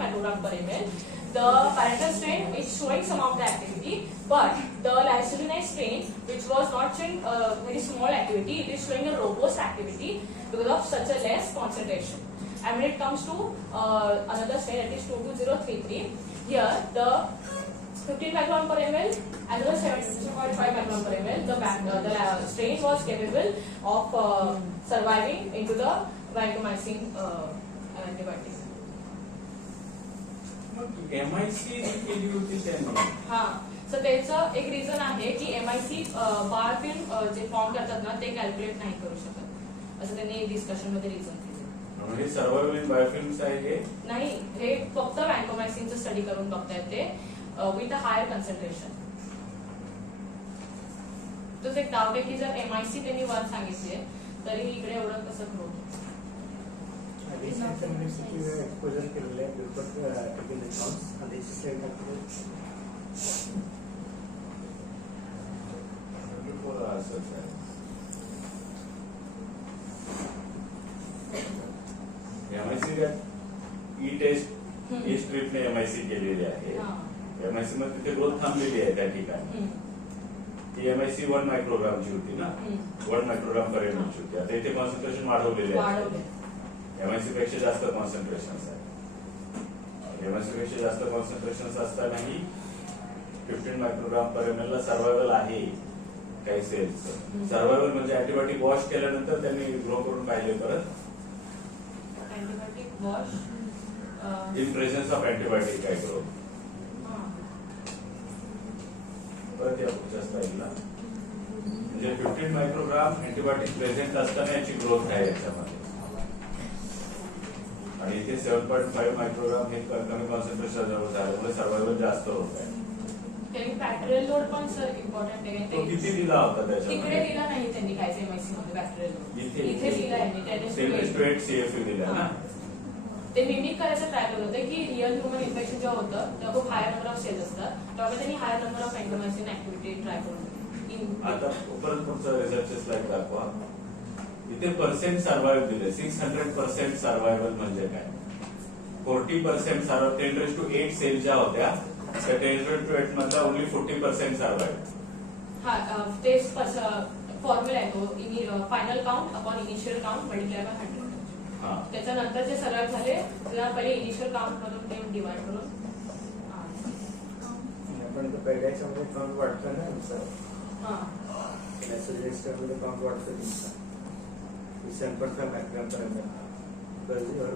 microgram per ml, the parental strain is showing some of the activity, but the lacinial strain, which was not showing very small activity, it is showing a robust activity because of such a less concentration. And when it comes to another strain, that is 22033, here the 15 micron per ml as well as 7.5 micron per ml, the strain was capable of surviving into the vancomycin antibiotic. MIC केली होती त्यांनी. हां, सो त्याचं एक reason आहे की MIC biofilm जे form करतात ना ते कॅल्क्युलेट नाही करू शकत, असं त्यांनी डिस्कशन मध्ये रिझन दिलं. म्हणजे सर्वायवल इन बायोफिल्म्स आहे हे नाही, हे फक्त वॅन्कोमायसिनचं स्टडी करून बघतायत ते विथ अ हायर कन्सन्ट्रेशन. तोच एक डाऊट आहे की जर MIC त्यांनी वर सांगितले तरी इकडे एवढं कसं ग्रोथ. रिसेंट किती वेळ एक्सपोजर केलेलं आहे बिफोर टेकिंग रिस्पॉन्स आणि ई टेस्ट ई स्ट्रीपने MIC केलेली आहे. MIC मध्ये तिथे ग्रोथ थांबलेली आहे त्या ठिकाणी. ती MIC 1 मायक्रोग्रामची होती ना, 1 मायक्रोग्राम पर्यंतची होती. आता इथे कॉन्सन्ट्रेशन वाढवलेले आहे. MIC पेक्षा जास्त कॉन्सन्ट्रेशन आहे. MIC पेक्षा जास्त कॉन्सन्ट्रेशन असतानाही 15 मायक्रोग्राम पर्यंतला सर्वायवल आहे काही सेल्स. सर्वायवल म्हणजे अँटीबायोटिक वॉश केल्यानंतर त्यांनी ग्रो करून पाहिले परत. Antibiotic wash in presence of antibiotic काय ग्रो. परत या पुढच्या स्लाइडला म्हणजे 15 मायक्रोग्राम अँटीबायोटिक प्रेझेंट असताना याची ग्रोथ आहे याच्यामध्ये. आणि इथे 7.5 मायक्रोग्राम हे कमी कॉन्सन्ट्रेशन झाल्यामुळे सर्वायवल जास्त होत आहे. बॅक्टेरियल लोड पण सर इम्पॉर्टंट आहे. तो किती दिला होता त्याच्यामध्ये? तिकडे दिला नाही त्यांनी काय MIC मध्ये बॅक्टेरियल लोड. इथे दिला आहे त्याने 7:8 CFU दिला ना. ते मिमिक करायचं ट्राय करत होते की रिअल ह्युमन इन्फेक्शन जेव्हा होतं तेव्हा खूप हायर नंबर ऑफ सेल्स असतात, तेव्हा त्यांनी higher number of vancomycin activity try करून. आता परत पुढचा रिसर्च स्लाइड दाखवा. इथे पर्सेंट सर्वायव्ह दिले. 600% सर्वायवल म्हणजे काय? 40% सर्वायव्ह. 10⁸ सेल ज्या होत्या त्या 10⁸ मधला ओनली 40% सर्वायव्ह. हा ते फॉर्म्युला आहे तो final count upon initial count multiply by 100. त्याच्यानंतर जे सर्वाइव्ह झाले त्याला पहिले इनिशियल काउंट करून ते डिवाइड करून आपण पहिल्या याच्यामध्ये काउंट वाढतो ना तुमचा. हां मध्ये काउंट वाढतो तुमचा 7.5 मायक्रोग्राम पर्यंत.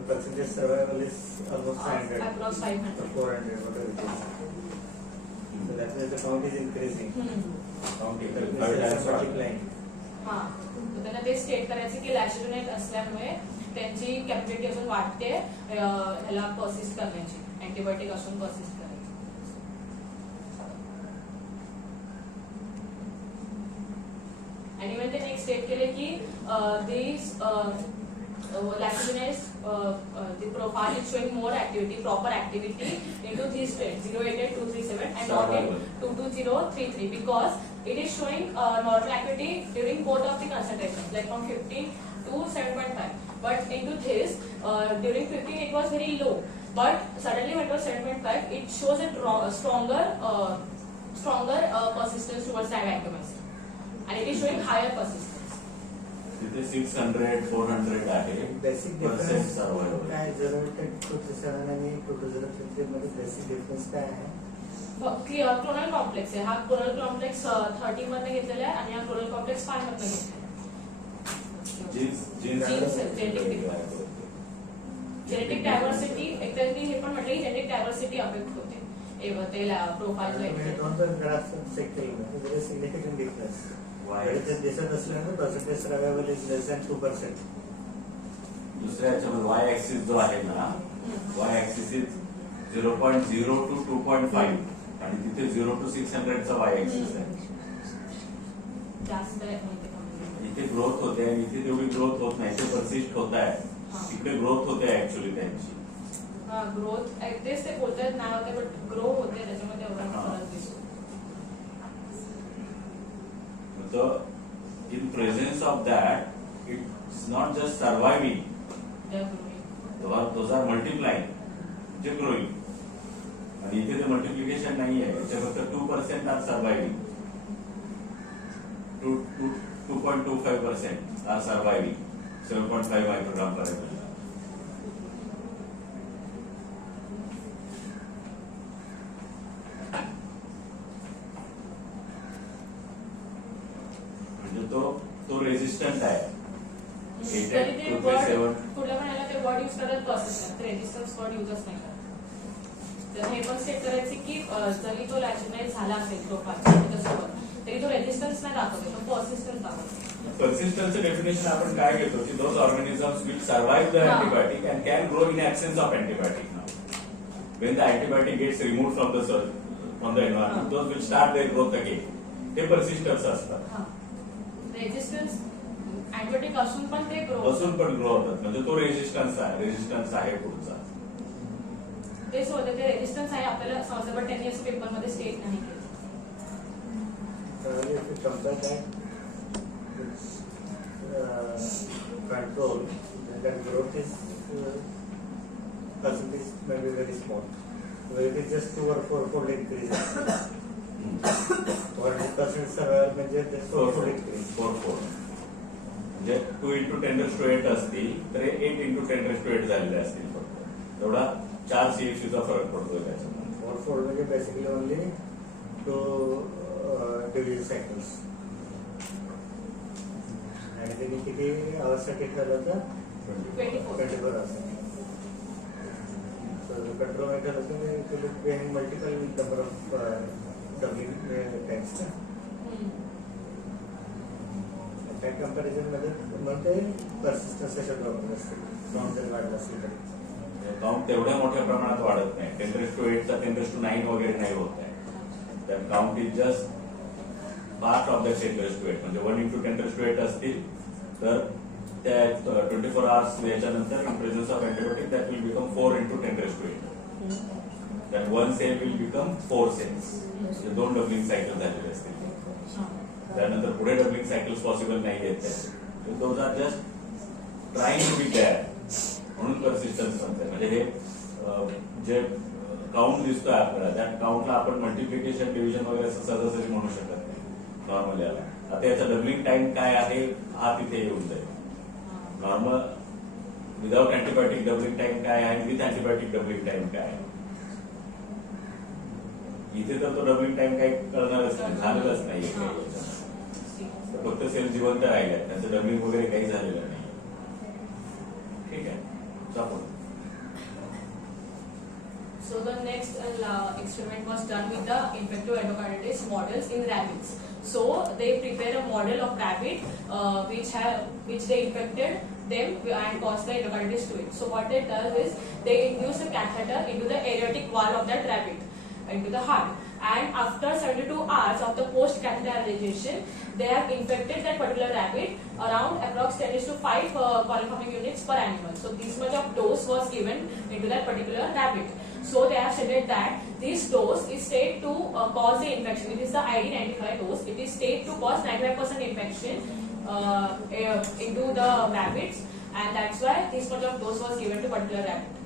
Percentage survival is almost 500. Approx 500. 400, whatever it is. So that means the count is increasing. Count is multiplying. हां तर त्यांना ते स्टेट करायचे की लॅक्टोनेट असल्यामुळे त्यांची कॅपॅसिटी अजून वाढते ह्याला पर्सिस्ट करण्याची, अँटीबायोटिक असून पर्सिस्ट करायची. आणि मग त्यांनी स्टेट केले की this lactogenase the Prophage is showing more activity, proper activity into these strains 088237 and not in 22033 because it is showing normal activity during both of the concentrations like from 15 to 7.5. But into this during 15 it was very low, but suddenly when it was 7.5 it shows a stronger persistence towards Vancomycin and it is showing higher persistence. तिथे 600 400 आहे. Basic percent difference survival काय 088237 आणि 2233 मध्ये basic difference काय आहे? Clonal complex आहे. हा clonal complex 13 मधनं घेतलेला आहे आणि हा क्लोनल कॉम्प्लेक्स 5 मधनं घेतलेला आहे. जेनेटिक डायव्हर्सिटी एक तर हे पण म्हटलं की जेनेटिक डायव्हर्सिटी अफेक्ट होते ते प्रोफाइल. दोन तर ग्राफ चेक केले सिग्निफिकंट डिफरन्स दिसत असल्यानं percentage survival is less than 2%. दुसऱ्या याच्यामध्ये y ऍक्सिस जो आहे ना, y ऍक्सिस इज 0.0 to 2.5 आणि तिथे 0 to 600 चा y ऍक्सिस आहे. जास्त इथे ग्रोथ होते आणि इथे तेवढी ग्रोथ होत नाही. ते पर्सिस्ट होत आहे. तिकडे ग्रोथ होते ऍक्च्युअली त्यांची. ग्रोथ तेच ते बोलतात नाही होते बट ग्रो होते त्याच्यामध्ये एवढा फरक दिसतो. So, in presence of that, it's not just surviving. Those are multiplying, J growing. आणि इथे ते multiplication नाही आहे. इथे फक्त 2% are surviving. 2.25% are surviving. 7.5 microgram per ml. तो रेजिस्टंट आहे. कुठल्या पण याला ते वर्ड यूज करत पर्सिस्टंट, रेजिस्टन्स वर्ड यूजच नाही करत. तर हे पण सेट करायचे की जरी तो लॅक्टोनाइज झाला असेल प्रोफाइलसोबत तरी तो रेजिस्टन्स नाही दाखवते, तो पर्सिस्टन्स दाखवतो. पर्सिस्टन्सचं डेफिनेशन आपण काय घेतो की those organisms will survive the antibiotic and can grow in absence of antibiotic. When the antibiotic gets removed from the environment, those will start their growth again. ते persistence असतात. रेजिस्टन्स अँटिबायोटिक असून पण ते grow असून पण grow होतात म्हणजे तो रेजिस्टन्स आहे पुढचा. तेच होते ते रेजिस्टन्स आहे आपल्याला समजलं पण त्यांनी असं पेपरमध्ये स्टेट नाही केलं. If you compare that control, then that growth is percentage may be very small. Where it is just 2 or 4-fold increase. 100% survival म्हणजे ते 4-fold increase. 4-4 म्हणजे 2 into 10⁸ असतील तर 8 into 10⁸ झालेले असतील फक्त. एवढा 4 CFC चा फरक पडतो त्याच्यामध्ये. 4-fold म्हणजे basically only 2 division cycles. आणि त्यांनी किती आवर्ससाठी ठरवलं तर 24 hours. So the control method also it will be having multiple number of doubling times. त्या कंपॅरिझन मध्ये मग ते persistence अशा वापरत असते. काउंट जर वाढला असेल तर काउंट तेवढ्या मोठ्या प्रमाणात वाढत नाही. 10⁸ चा 10⁹ वगैरे नाही होत आहे. That count is just part of the 10⁸ म्हणजे 1 into 10⁸ असतील तर त्या 24 hours याच्यानंतर in presence of antibiotic that will become 4 into 10⁸. That one cell will become 4 cells. म्हणजे 2 डबलिंग सायकल झालेले असतील. त्यानंतर पुढे डबलिंग सायकल्स पॉसिबल नाही आहेत त्याचे. Those are just trying to be there म्हणून परसिस्टन्स म्हणतात. म्हणजे हे जे काउंट दिसतोय आपल्याला त्या काउंटला आपण मल्टिप्लिकेशन डिव्हिजन वगैरे असं सहजासहजी म्हणू शकत नाही नॉर्मल याला. आता याचा डबलिंग टाइम काय आहे हा तिथे येऊन जाईल. Normal without antibiotic doubling time काय आहे, विथ अँटीबायोटिक डबलिंग टाइम काय आहे. इथे तर तो डबलिंग टाइम काही कळणारच नाही, झालेलाच नाहीये. फक्त सेल जिवंत राहिले आहेत, त्यांचं डबलिंग वगैरे काही झालेलं नाही. ठीक आहे. So the next experiment was done with the infective endocarditis models in rabbits. So they prepare a model of rabbit which they infected them and caused the endocarditis to it. So what they does is they infuse a catheter into the aortic wall of that rabbit, into the heart. And after 72 hours of the post-catheterization, they have infected that particular rabbit around approximately 10⁵ coliformic units per animal. So this much of dose was given into that particular rabbit. So they have stated that this dose is stated to cause the infection. It is the ID95 dose. It is stated to cause 95% infection into the rabbits, and that's why this much of dose was given to particular rabbit.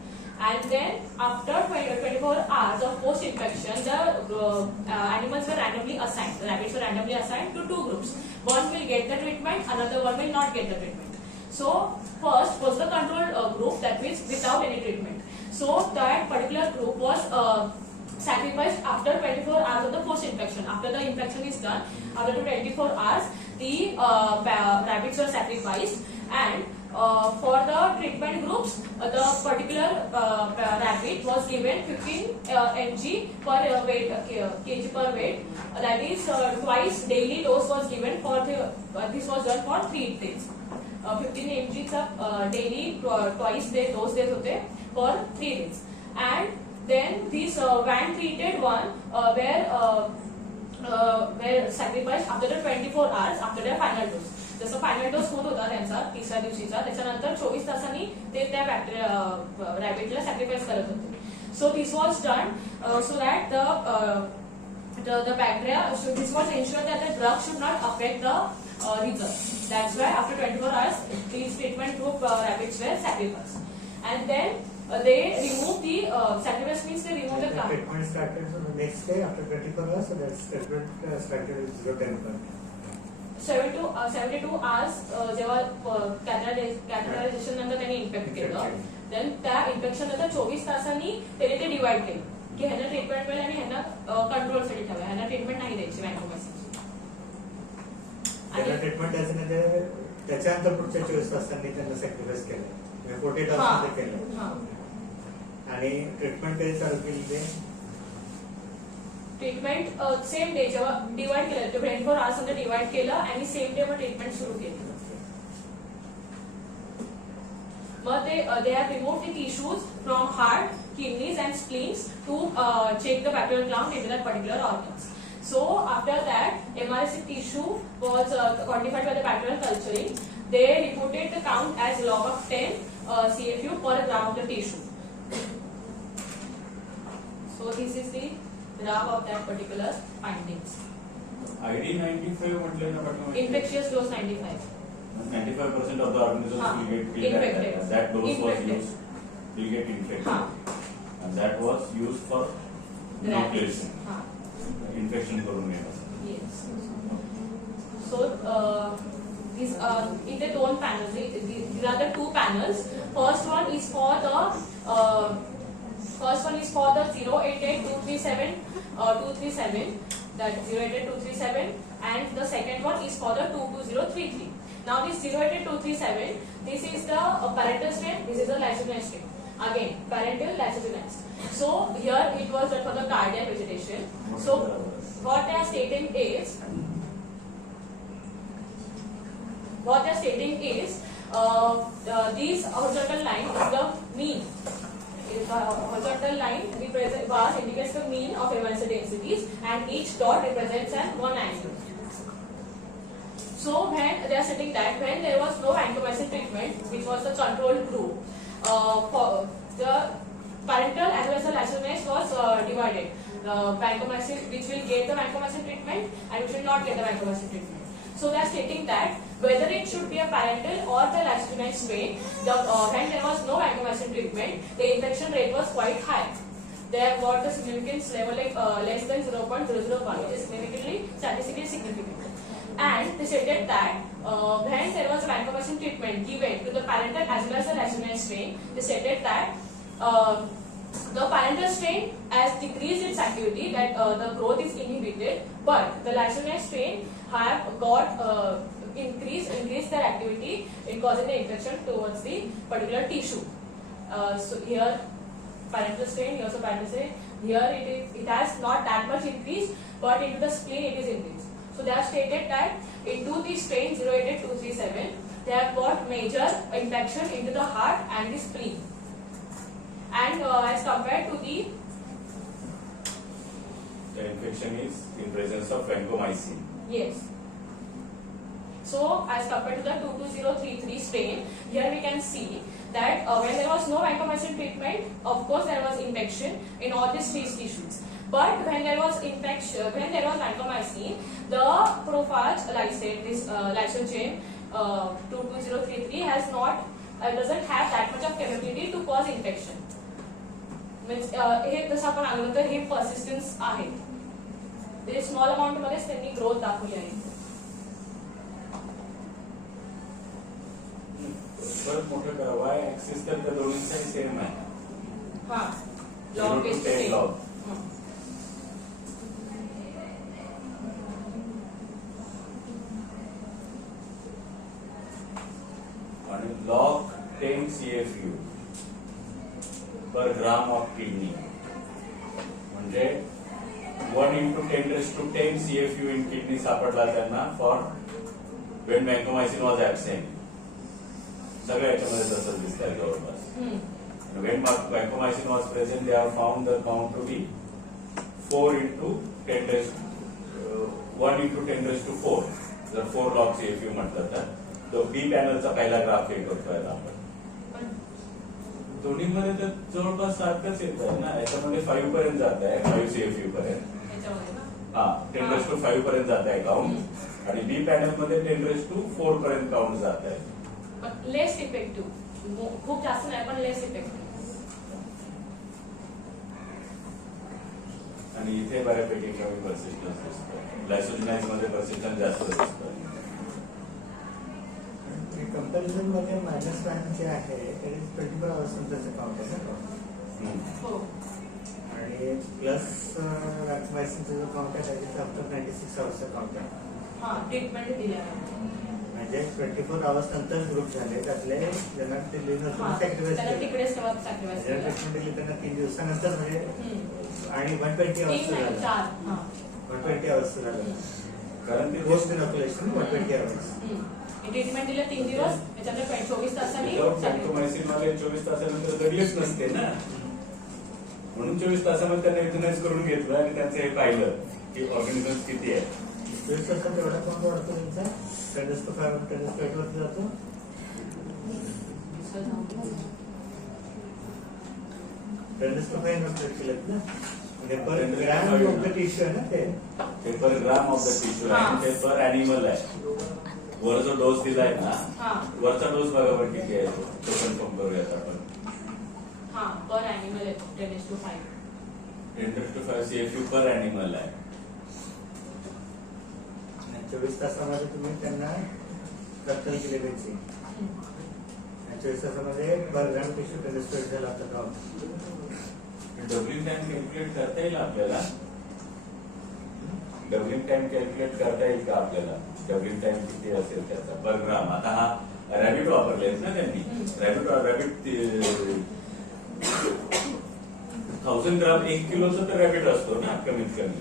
And then after 24 hours of post-infection, the animals were randomly assigned. The rabbits were randomly assigned to 2 groups. One will get the treatment, another one will not get the treatment. So first was the control group, that means without any treatment. So that particular group was sacrificed after 24 hours of the post-infection. After the infection is done, after 24 hours, the rabbits were sacrificed, and for the treatment groups, the particular rabbit was given 15 mg per weight, kg per weight. That is twice daily dose was given for the. This was done for 3 days. 15 mg daily twice day dose देत होते for 3 days. And then this van treated one were sacrificed after the 24 hours after their final dose. जसं final डोस होत होता त्यांचा 3ऱ्या दिवशीचा, त्याच्यानंतर 24 तासांनी ते त्या रॅबिटला सॅक्रिफाईस करत होते. So this was done so that the bacteria, so this was ensured that the drug should not affect the result. That's why after 24 hours these treatment group rabbits were sacrificed, and then they removed the sacrifice means they removed the clamp. Treatment started on the next day after 24 hours, so that's treatment started with 0-10. 72 hours जेव्हा कॅथेटरायझेशन नंतर त्यांनी infect केलं, then त्या infection नंतर 24 तासांनी त्याने ते divide केलं की ह्यांना ट्रीटमेंट मिळेल आणि ह्यांना कंट्रोलसाठी ठेवा, ह्यांना ट्रीटमेंट नाही द्यायची व्हॅन्कोमायसिनची. आणि ट्रीटमेंट द्यायचं नाही, त्याच्यानंतर पुढच्या 24 तासांनी त्यांना सॅक्रिफाईस केलं, 48 तासांमध्ये केलं. आणि ट्रीटमेंट कधी चालू केली ते ट्रीटमेंट सेम डे जेव्हा डिवाइड केलं, 24 hours मध्ये डिवाइड केलं आणि सेम डे मग ट्रीटमेंट सुरू केलं. मग they have removed the tissues from heart, kidneys and spleens to check the bacterial count into that particular organs. So after that, MRSA tissue was quantified by the bacterial culturing. they reported the count as log of 10 CFU per gram of the tissue. So this is the graph of that particular findings. ID 95 म्हटलं ना पाठवा. Infectious dose 95. 95% of the organisms will get killed at Infected. that dose was Infected. used, will get infected. हाँ. And that was used for inoculation. हाँ. Infection करून घेण्यासाठी. Yes. So these in the two panels. These are the two panels. First one is for the 088237 that 088237, and the second one is for the 22033. Now this 088237, this is the parental strain, this is the lysozyme strain. Again, parental lysozyme. So here it was done for the cardiac vegetation. So what they are stating is this horizontal line is the mean. The horizontal line bar indicates the mean of MRSA densities, and each dot represents an one angle. So when they are stating that when there was no vancomycin treatment, which was the control group, for the parental as well as the lysozyme was divided. The vancomycin, which will get the vancomycin treatment and which will not get the vancomycin treatment. So they are stating that whether it should be a parental or the lysozyme strain, when there was no vancomycin treatment, the infection rate was quite high. They have got the significance level like less than 0.001, which is significantly statistically significant. And they stated that when there was a vancomycin treatment given to the parental as well as the lysozyme strain, they stated that the parental strain has decreased its activity, that the growth is inhibited, but the lysozyme strain have got increased their activity in causing the infection towards the particular tissue. So here parental strain, here also parental strain. Here it has not that much increased, but into the spleen it is increased. So they have stated that into the strain 088237, they have got major infection into the heart and the spleen. And as compared to the infection is in presence of vancomycin. yes. So as compared to the 22033 strain, here we can see that when there was no vancomycin treatment, of course there was infection in all these three tissues. But when there was infection, when there was vancomycin, the Prophage, like say this lysozyme 22033 has not doesn't have that much of capability to cause infection. Means हे जसं आपण आलो तर हे persistence आहे. ते small amount मध्येच त्यांनी growth दाखवली आहे. परत मोठं करा. Y ऍक्सिस तर त्या दोन्हींसाठी सेम आहे. हां. 0 लॉग to बेस 10 log. आणि log 10 CFU per gram of kidney म्हणजे 1 into 10 raised to 10 CFU in kidney सापडला त्यांना for when vancomycin was absent. सगळ्या याच्यामध्ये तसंच दिसतंय जवळपास. When vancomycin was present, they have found the count to be 4 into 10 raised 1 into 10 raised to 4. जर 4 log CFU म्हटलं तर तो बी पॅनलचा पहिला ग्राफ हे करतोय आपण. दोन्हीमध्ये तर जवळपास सारखंच येत आहे ना. याच्यामध्ये 5 पर्यंत जात आहे, 5 CFU पर्यंत. हा 10 raised to 5 पर्यंत जात आहे काउंट, आणि बी पॅनल मध्ये 10 raised to 4 पर्यंत काउंट जात आहे. लेस इफेक्टिव्ह, खूप जास्त नाही पण लेस इफेक्टिव्ह. आणि इथे बऱ्यापैकी कमी पर्सिस्टन्स दिसतं. लायसोजिनाइज मध्ये पर्सिस्टन्स जास्त दिसतं. कंपॅरिझन मध्ये -1 जे आहे ते 24 आवर्स नंतरचं काउंट आहे ना. हो. आणि प्लस वॅक्सिनेशनचा जो काउंट आहे त्याच्यात आफ्टर 96 आवर्सचा काउंट आहे. हां, ट्रीटमेंट दिल्यानंतर म्हणजे 24 आवर्स नंतर ग्रुप झाले त्यातले ज्यांना ते लिव्ह सॅक्रिफाइस त्याला तिकडेच तेव्हा सॅक्रिफाइस केलं. ट्रीटमेंट दिली त्यांना 3 दिवसानंतर म्हणजे आणि 120 आवर्स झालं. 120 आवर्स झालं कारण ते पोस्ट इनॉक्युलेशन 120 आवर्स. ट्रीटमेंट दिलं 3 दिवस, त्याच्यानंतर 24 तासांनी व्हॅन्कोमायसिन मध्ये 24 तासानंतर घडलीच नसते ना, म्हणून 24 तासामध्ये त्यांना युथनाइज करून घेतलं आणि त्यांचं हे पाहिलं की ऑर्गॅनिझम किती आहे. तेवढा कोण वाढतो त्यांचा 10⁵ वरती जातो. ना म्हणजे पर ग्रॅम ऑफ द टिश्यू आहे ना ते पर ग्राम ऑफ द टिश्यू आहे ते पर ॲनिमल आहे. वर जो डोस दिलाय ना वरचा डोस बघा बरं किती आहे तो कन्फर्म करूयात आपण. पर ॲनिमल 10:5. 10⁵ CFU पर ॲनिमल आहे. 24 तासामध्ये तुम्ही त्यांना रक्तन केले पाहिजे. 24 तासामध्ये पर ग्रॅम टिश्यू 10⁵ झाला तर डबलिंग टाइम कॅल्क्युलेट करता येईल आपल्याला. डबलिंग टाइम कॅल्क्युलेट करता येईल का आपल्याला. डबलिंग टाइम किती असेल त्याचा पर ग्राम. आता हा रॅबिट वापरलेत ना त्यांनी. रॅबिट 1000 ग्राम 1 किलोचा तर रॅबिट असतो ना कमीत कमी.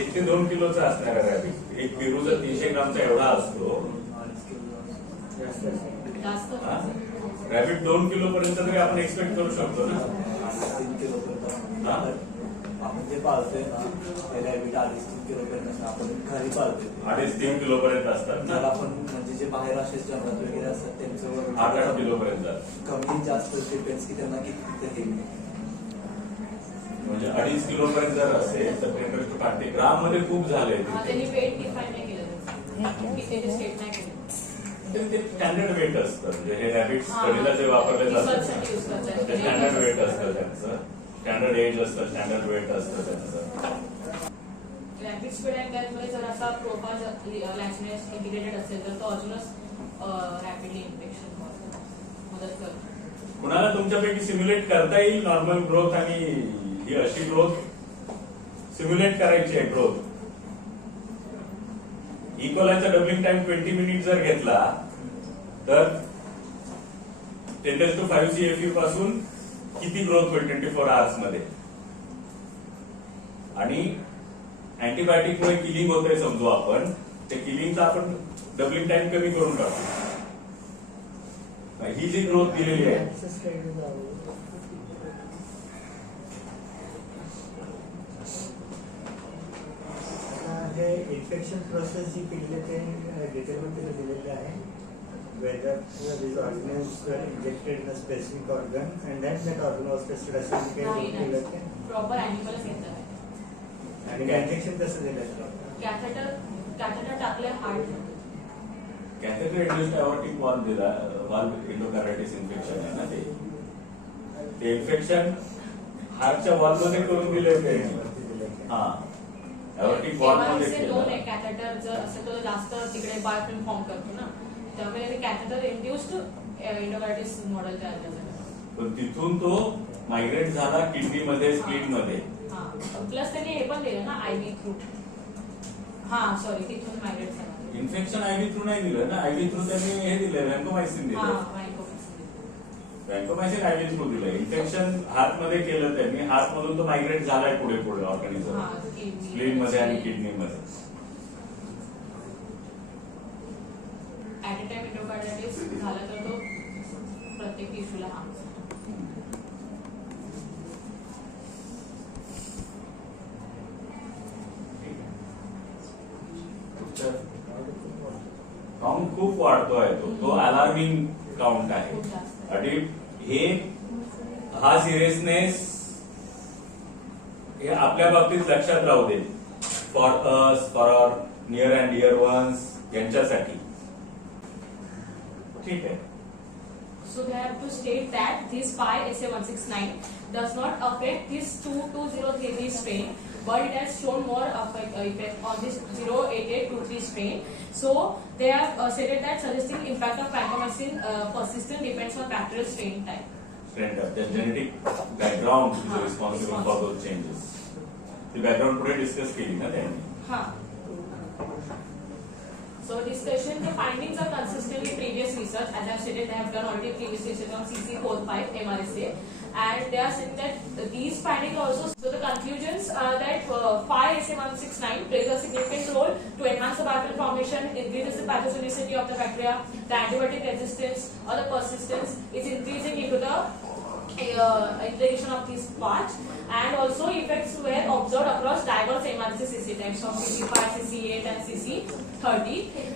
1 ते 2 किलोचा असणारा रॅबिट. एक पेरूचा 300 ग्रामचा एवढा असतो. रॅबिट 2 किलो पर्यंत तरी आपण एक्सपेक्ट करू शकतो ना. 3 किलो पर्यंत आपण जे पाळतोय ना ते रॅबिट 2.5-3 किलो पर्यंत आपण घरी पाळतोय. 2.5-3 किलो पर्यंत असतात ना. आपण म्हणजे जे बाहेर असे जंगलात वगैरे असतात त्यांचं 8-8 किलो पर्यंत कमी जास्त डिपेंड्स की त्यांना किती हे म्हणजे 2.5 किलो पर्यंत जर असेल तर 10⁵ ग्राम मध्ये खूप झाले. त्यांनी वेट डिफाईन नाही केलं. किती स्टेट नाही केलं. ते स्टँडर्ड वेट असतं. म्हणजे हे रॅबिट स्टडीला जे वापरले जातात ते स्टँडर्ड वेट असतं त्यांचं. स्टँडर्ड एज असतं, स्टँडर्ड वेट असतं त्यांचं. रॅपिड स्पीड आणि त्यामध्ये जर असा प्रोफाज लॅचनेस इंटिग्रेटेड असेल तर तो अजूनच रॅपिडली इन्फेक्शन मदत करतो. कुणाला तुमच्यापैकी सिम्युलेट करता येईल नॉर्मल ग्रोथ आणि ही अशी ग्रोथ सिम्युलेट करायची आहे ग्रोथ. इकोलाचा डबलिंग टाइम 20 मिनिट जर घेतला तर 10⁵ CFU पासून किती ग्रोथ होईल 24 आवर्स मध्ये. आणि अँटीबायोटिक मुळे किलिंग होतंय समजू आपण. ते किलिंगचा आपण डबलिंग टाइम कमी करून टाकू. ही जी ग्रोथ दिलेली आहे हे इन्फेक्शन प्रोसेस जी केलेली ते डिटेलमध्ये दिलेलं आहे. whether these organisms were injected in a specific organ and then that organ was tested as indicated. Proper ॲनिमलच घेतलं. आणि इंजेक्शन कसं दिलं. कॅथेटर टाकले heart. Catheter induced aortic valve दिला. वॉल्व इंडोकार्डायटिस इन्फेक्शन आहे ना ते इन्फेक्शन हार्टच्या वॉल्व मध्ये करून दिले ते. हा एओर्टिक वॉल्व मध्ये केलं. कॅथेटर जर असेल तर जास्त तिकडे बायोफिल्म फॉर्म करतो ना त्यामुळे कॅथेटर इंड्युस्ड इंडोकार्डायटिस मॉडेल तयार झालं. पण तिथून तो मायग्रेट झाला किडनी मध्ये स्प्लीन मध्ये. प्लस त्यांनी हे पण दिलं ना आयव्ही थ्रू. सॉरी तिथून मायग्रेट झाला. इन्फेक्शन आयव्ही थ्रू नाही दिलं ना. आयव्ही थ्रू त्यांनी हे दिलं व्हॅन्कोमायसिन दिलं. व्हॅन्कोमायसिन आयव्ही थ्रू दिलं. इन्फेक्शन हार्ट मध्ये केलं त्यांनी. हार्ट मधून तो मायग्रेट झालाय पुढे पुढे ऑर्गॅनिझम स्प्लीन मध्ये आणि किडनी मध्ये. ऍट अ टाइम इंडोकार्डायटिस झाला तर तो प्रत्येक टिश्यूला हार्म. काउंट खूप वाढतोय तो अलार्मिंग काउंट आहे. आणि हे हा सिरियसनेस हे आपल्या बाबतीत लक्षात राहू दे. For us for our near and dear ones यांच्यासाठी. ठीक आहे. So they have to state that this 5-SA169 does not affect this 22033 strain, but it has shown more effect on this 08823 strain. So they have stated that suggesting impact of vancomycin persistent depends on bacterial strain type. Strain type. The genetic background is responsible for those changes. The background पुढे discuss केली ना त्यांनी. So discussion, the findings are consistent with previous research. As I have stated, they have done already previous research on CC45 MRSA, and they are saying that these findings also. So the conclusions are that 5-SA169 plays a significant role to enhance the bacterial formation, increases the pathogenicity of the bacteria, the antibiotic resistance or the persistence is increasing into the integration of this part, and also effects were observed across diverse MRSA CC types of CC5, CC8 and CC30.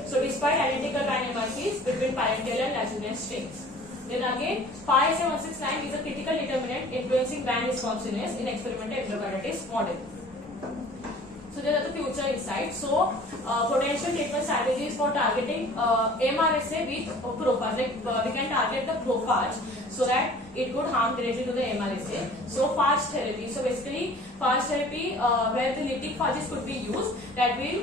So despite identical dynamics between parental and adjuvant strains. Then again, 5SA169 is a critical determinant influencing van responsiveness in experimental enterocolitis model. So there are the future insights. So potential treatment strategies for targeting MRSA with Prophage. Like we can target the Prophage so that it could harm directly to the MRSA. So phage therapy. So basically phage therapy where the lytic phages could be used that will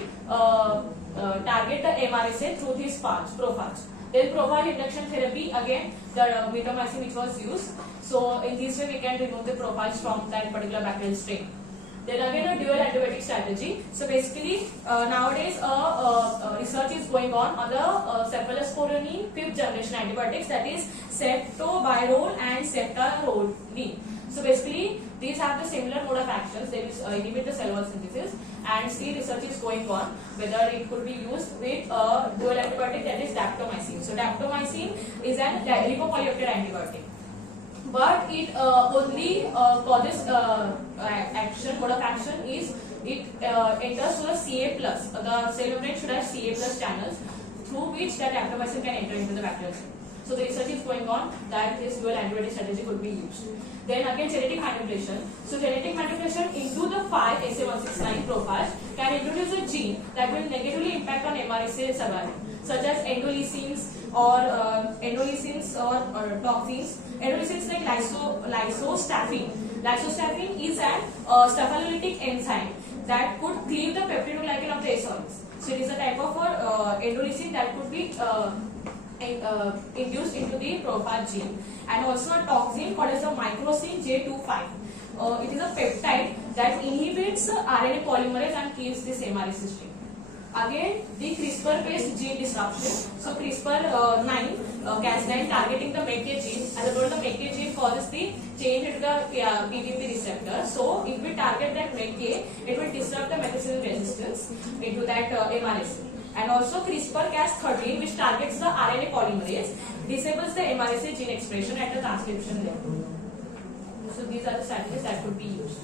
target the MRSA through this phage, Prophage. Then Prophage induction therapy, again the Vancomycin which was used. So in this way we can remove the Prophage from that particular bacterial strain. Then again a dual antibiotic strategy. So basically nowadays research is going on the cephalosporin 5th generation antibiotics, that is ceftobiprole and ceftaroline. So basically these have the similar mode of actions. They will inhibit the cell wall synthesis, and still research is going on whether it could be used with dual antibiotic, that is daptomycin. So daptomycin is an lipopolypeptide antibiotic, but it only causes action, mode of action is it enters through the Ca+. The cell membrane should have Ca+ channels through which that daptomycin can enter into the bacterial cell. So the research is going on that this dual antibiotic strategy could be used. Then again genetic manipulation. So genetic manipulation into the 5SA169 Prophage can introduce a gene that will negatively impact on MRSA survival, such as endolysins or toxins. Endolysins like lysostaffin. Lysostaffin is an staphylolytic enzyme that could cleave the peptidoglycan of the aureus. So it is a type of endolysin that could be induced into the Prophage gene, and also a toxin called as the microcin J25. It is a peptide that inhibits RNA polymerase and kills this MRSA strain. Again, the CRISPR-based gene disruption. So CRISPR-9 Cas9 targeting the MEK gene. As I told, the MEK gene causes the change into the PDP receptor. So if we target that MEK, it will disrupt the methicillin resistance into that MRSA. And also CRISPR-Cas13, which targets the RNA polymerase, disables the MRSA gene expression at the transcription level. So these are the strategies that could be used.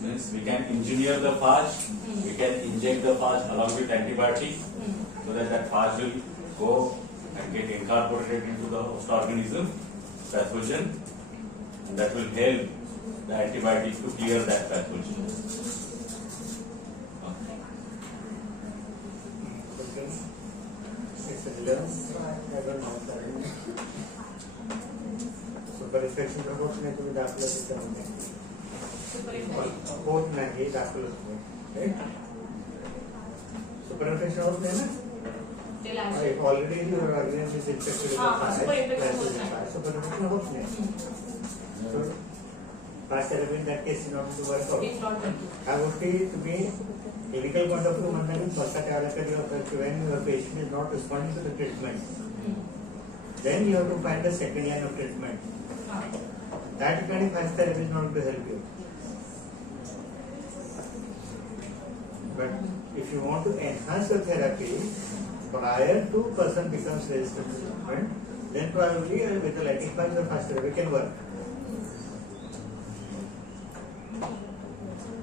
Means we can engineer the phage, we can inject the phage along with antibiotic, so that that phage will go and get incorporated into the host organism pathogen, and that will help the antibiotic to clear that pathogen. Super infection होत नाही, तुम्ही दाखवलं त्याच्यामध्ये होत नाही, दाखवलं तुम्ही. Super infection होत नाही ना, already organism is infected. Super infection होत नाही. Fast therapy in that case not to work out. ह्या गोष्टी तुम्ही क्लिनिकल पॉइंट ऑफ व्ह्यू म्हणताना स्वतः ठेवायला कधी when your patient is not responding to the treatment, then you have to find the second line of treatment. That kind of fast therapy is not going to help you. But if you want to enhance the therapy prior to person becomes resistant to treatment, then probably with the lytic phage or fast therapy can work.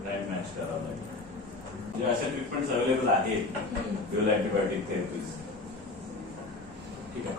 Right match करावं लागेल. जे अशा treatments available आहेत dual antibiotic therapies. ठीक आहे.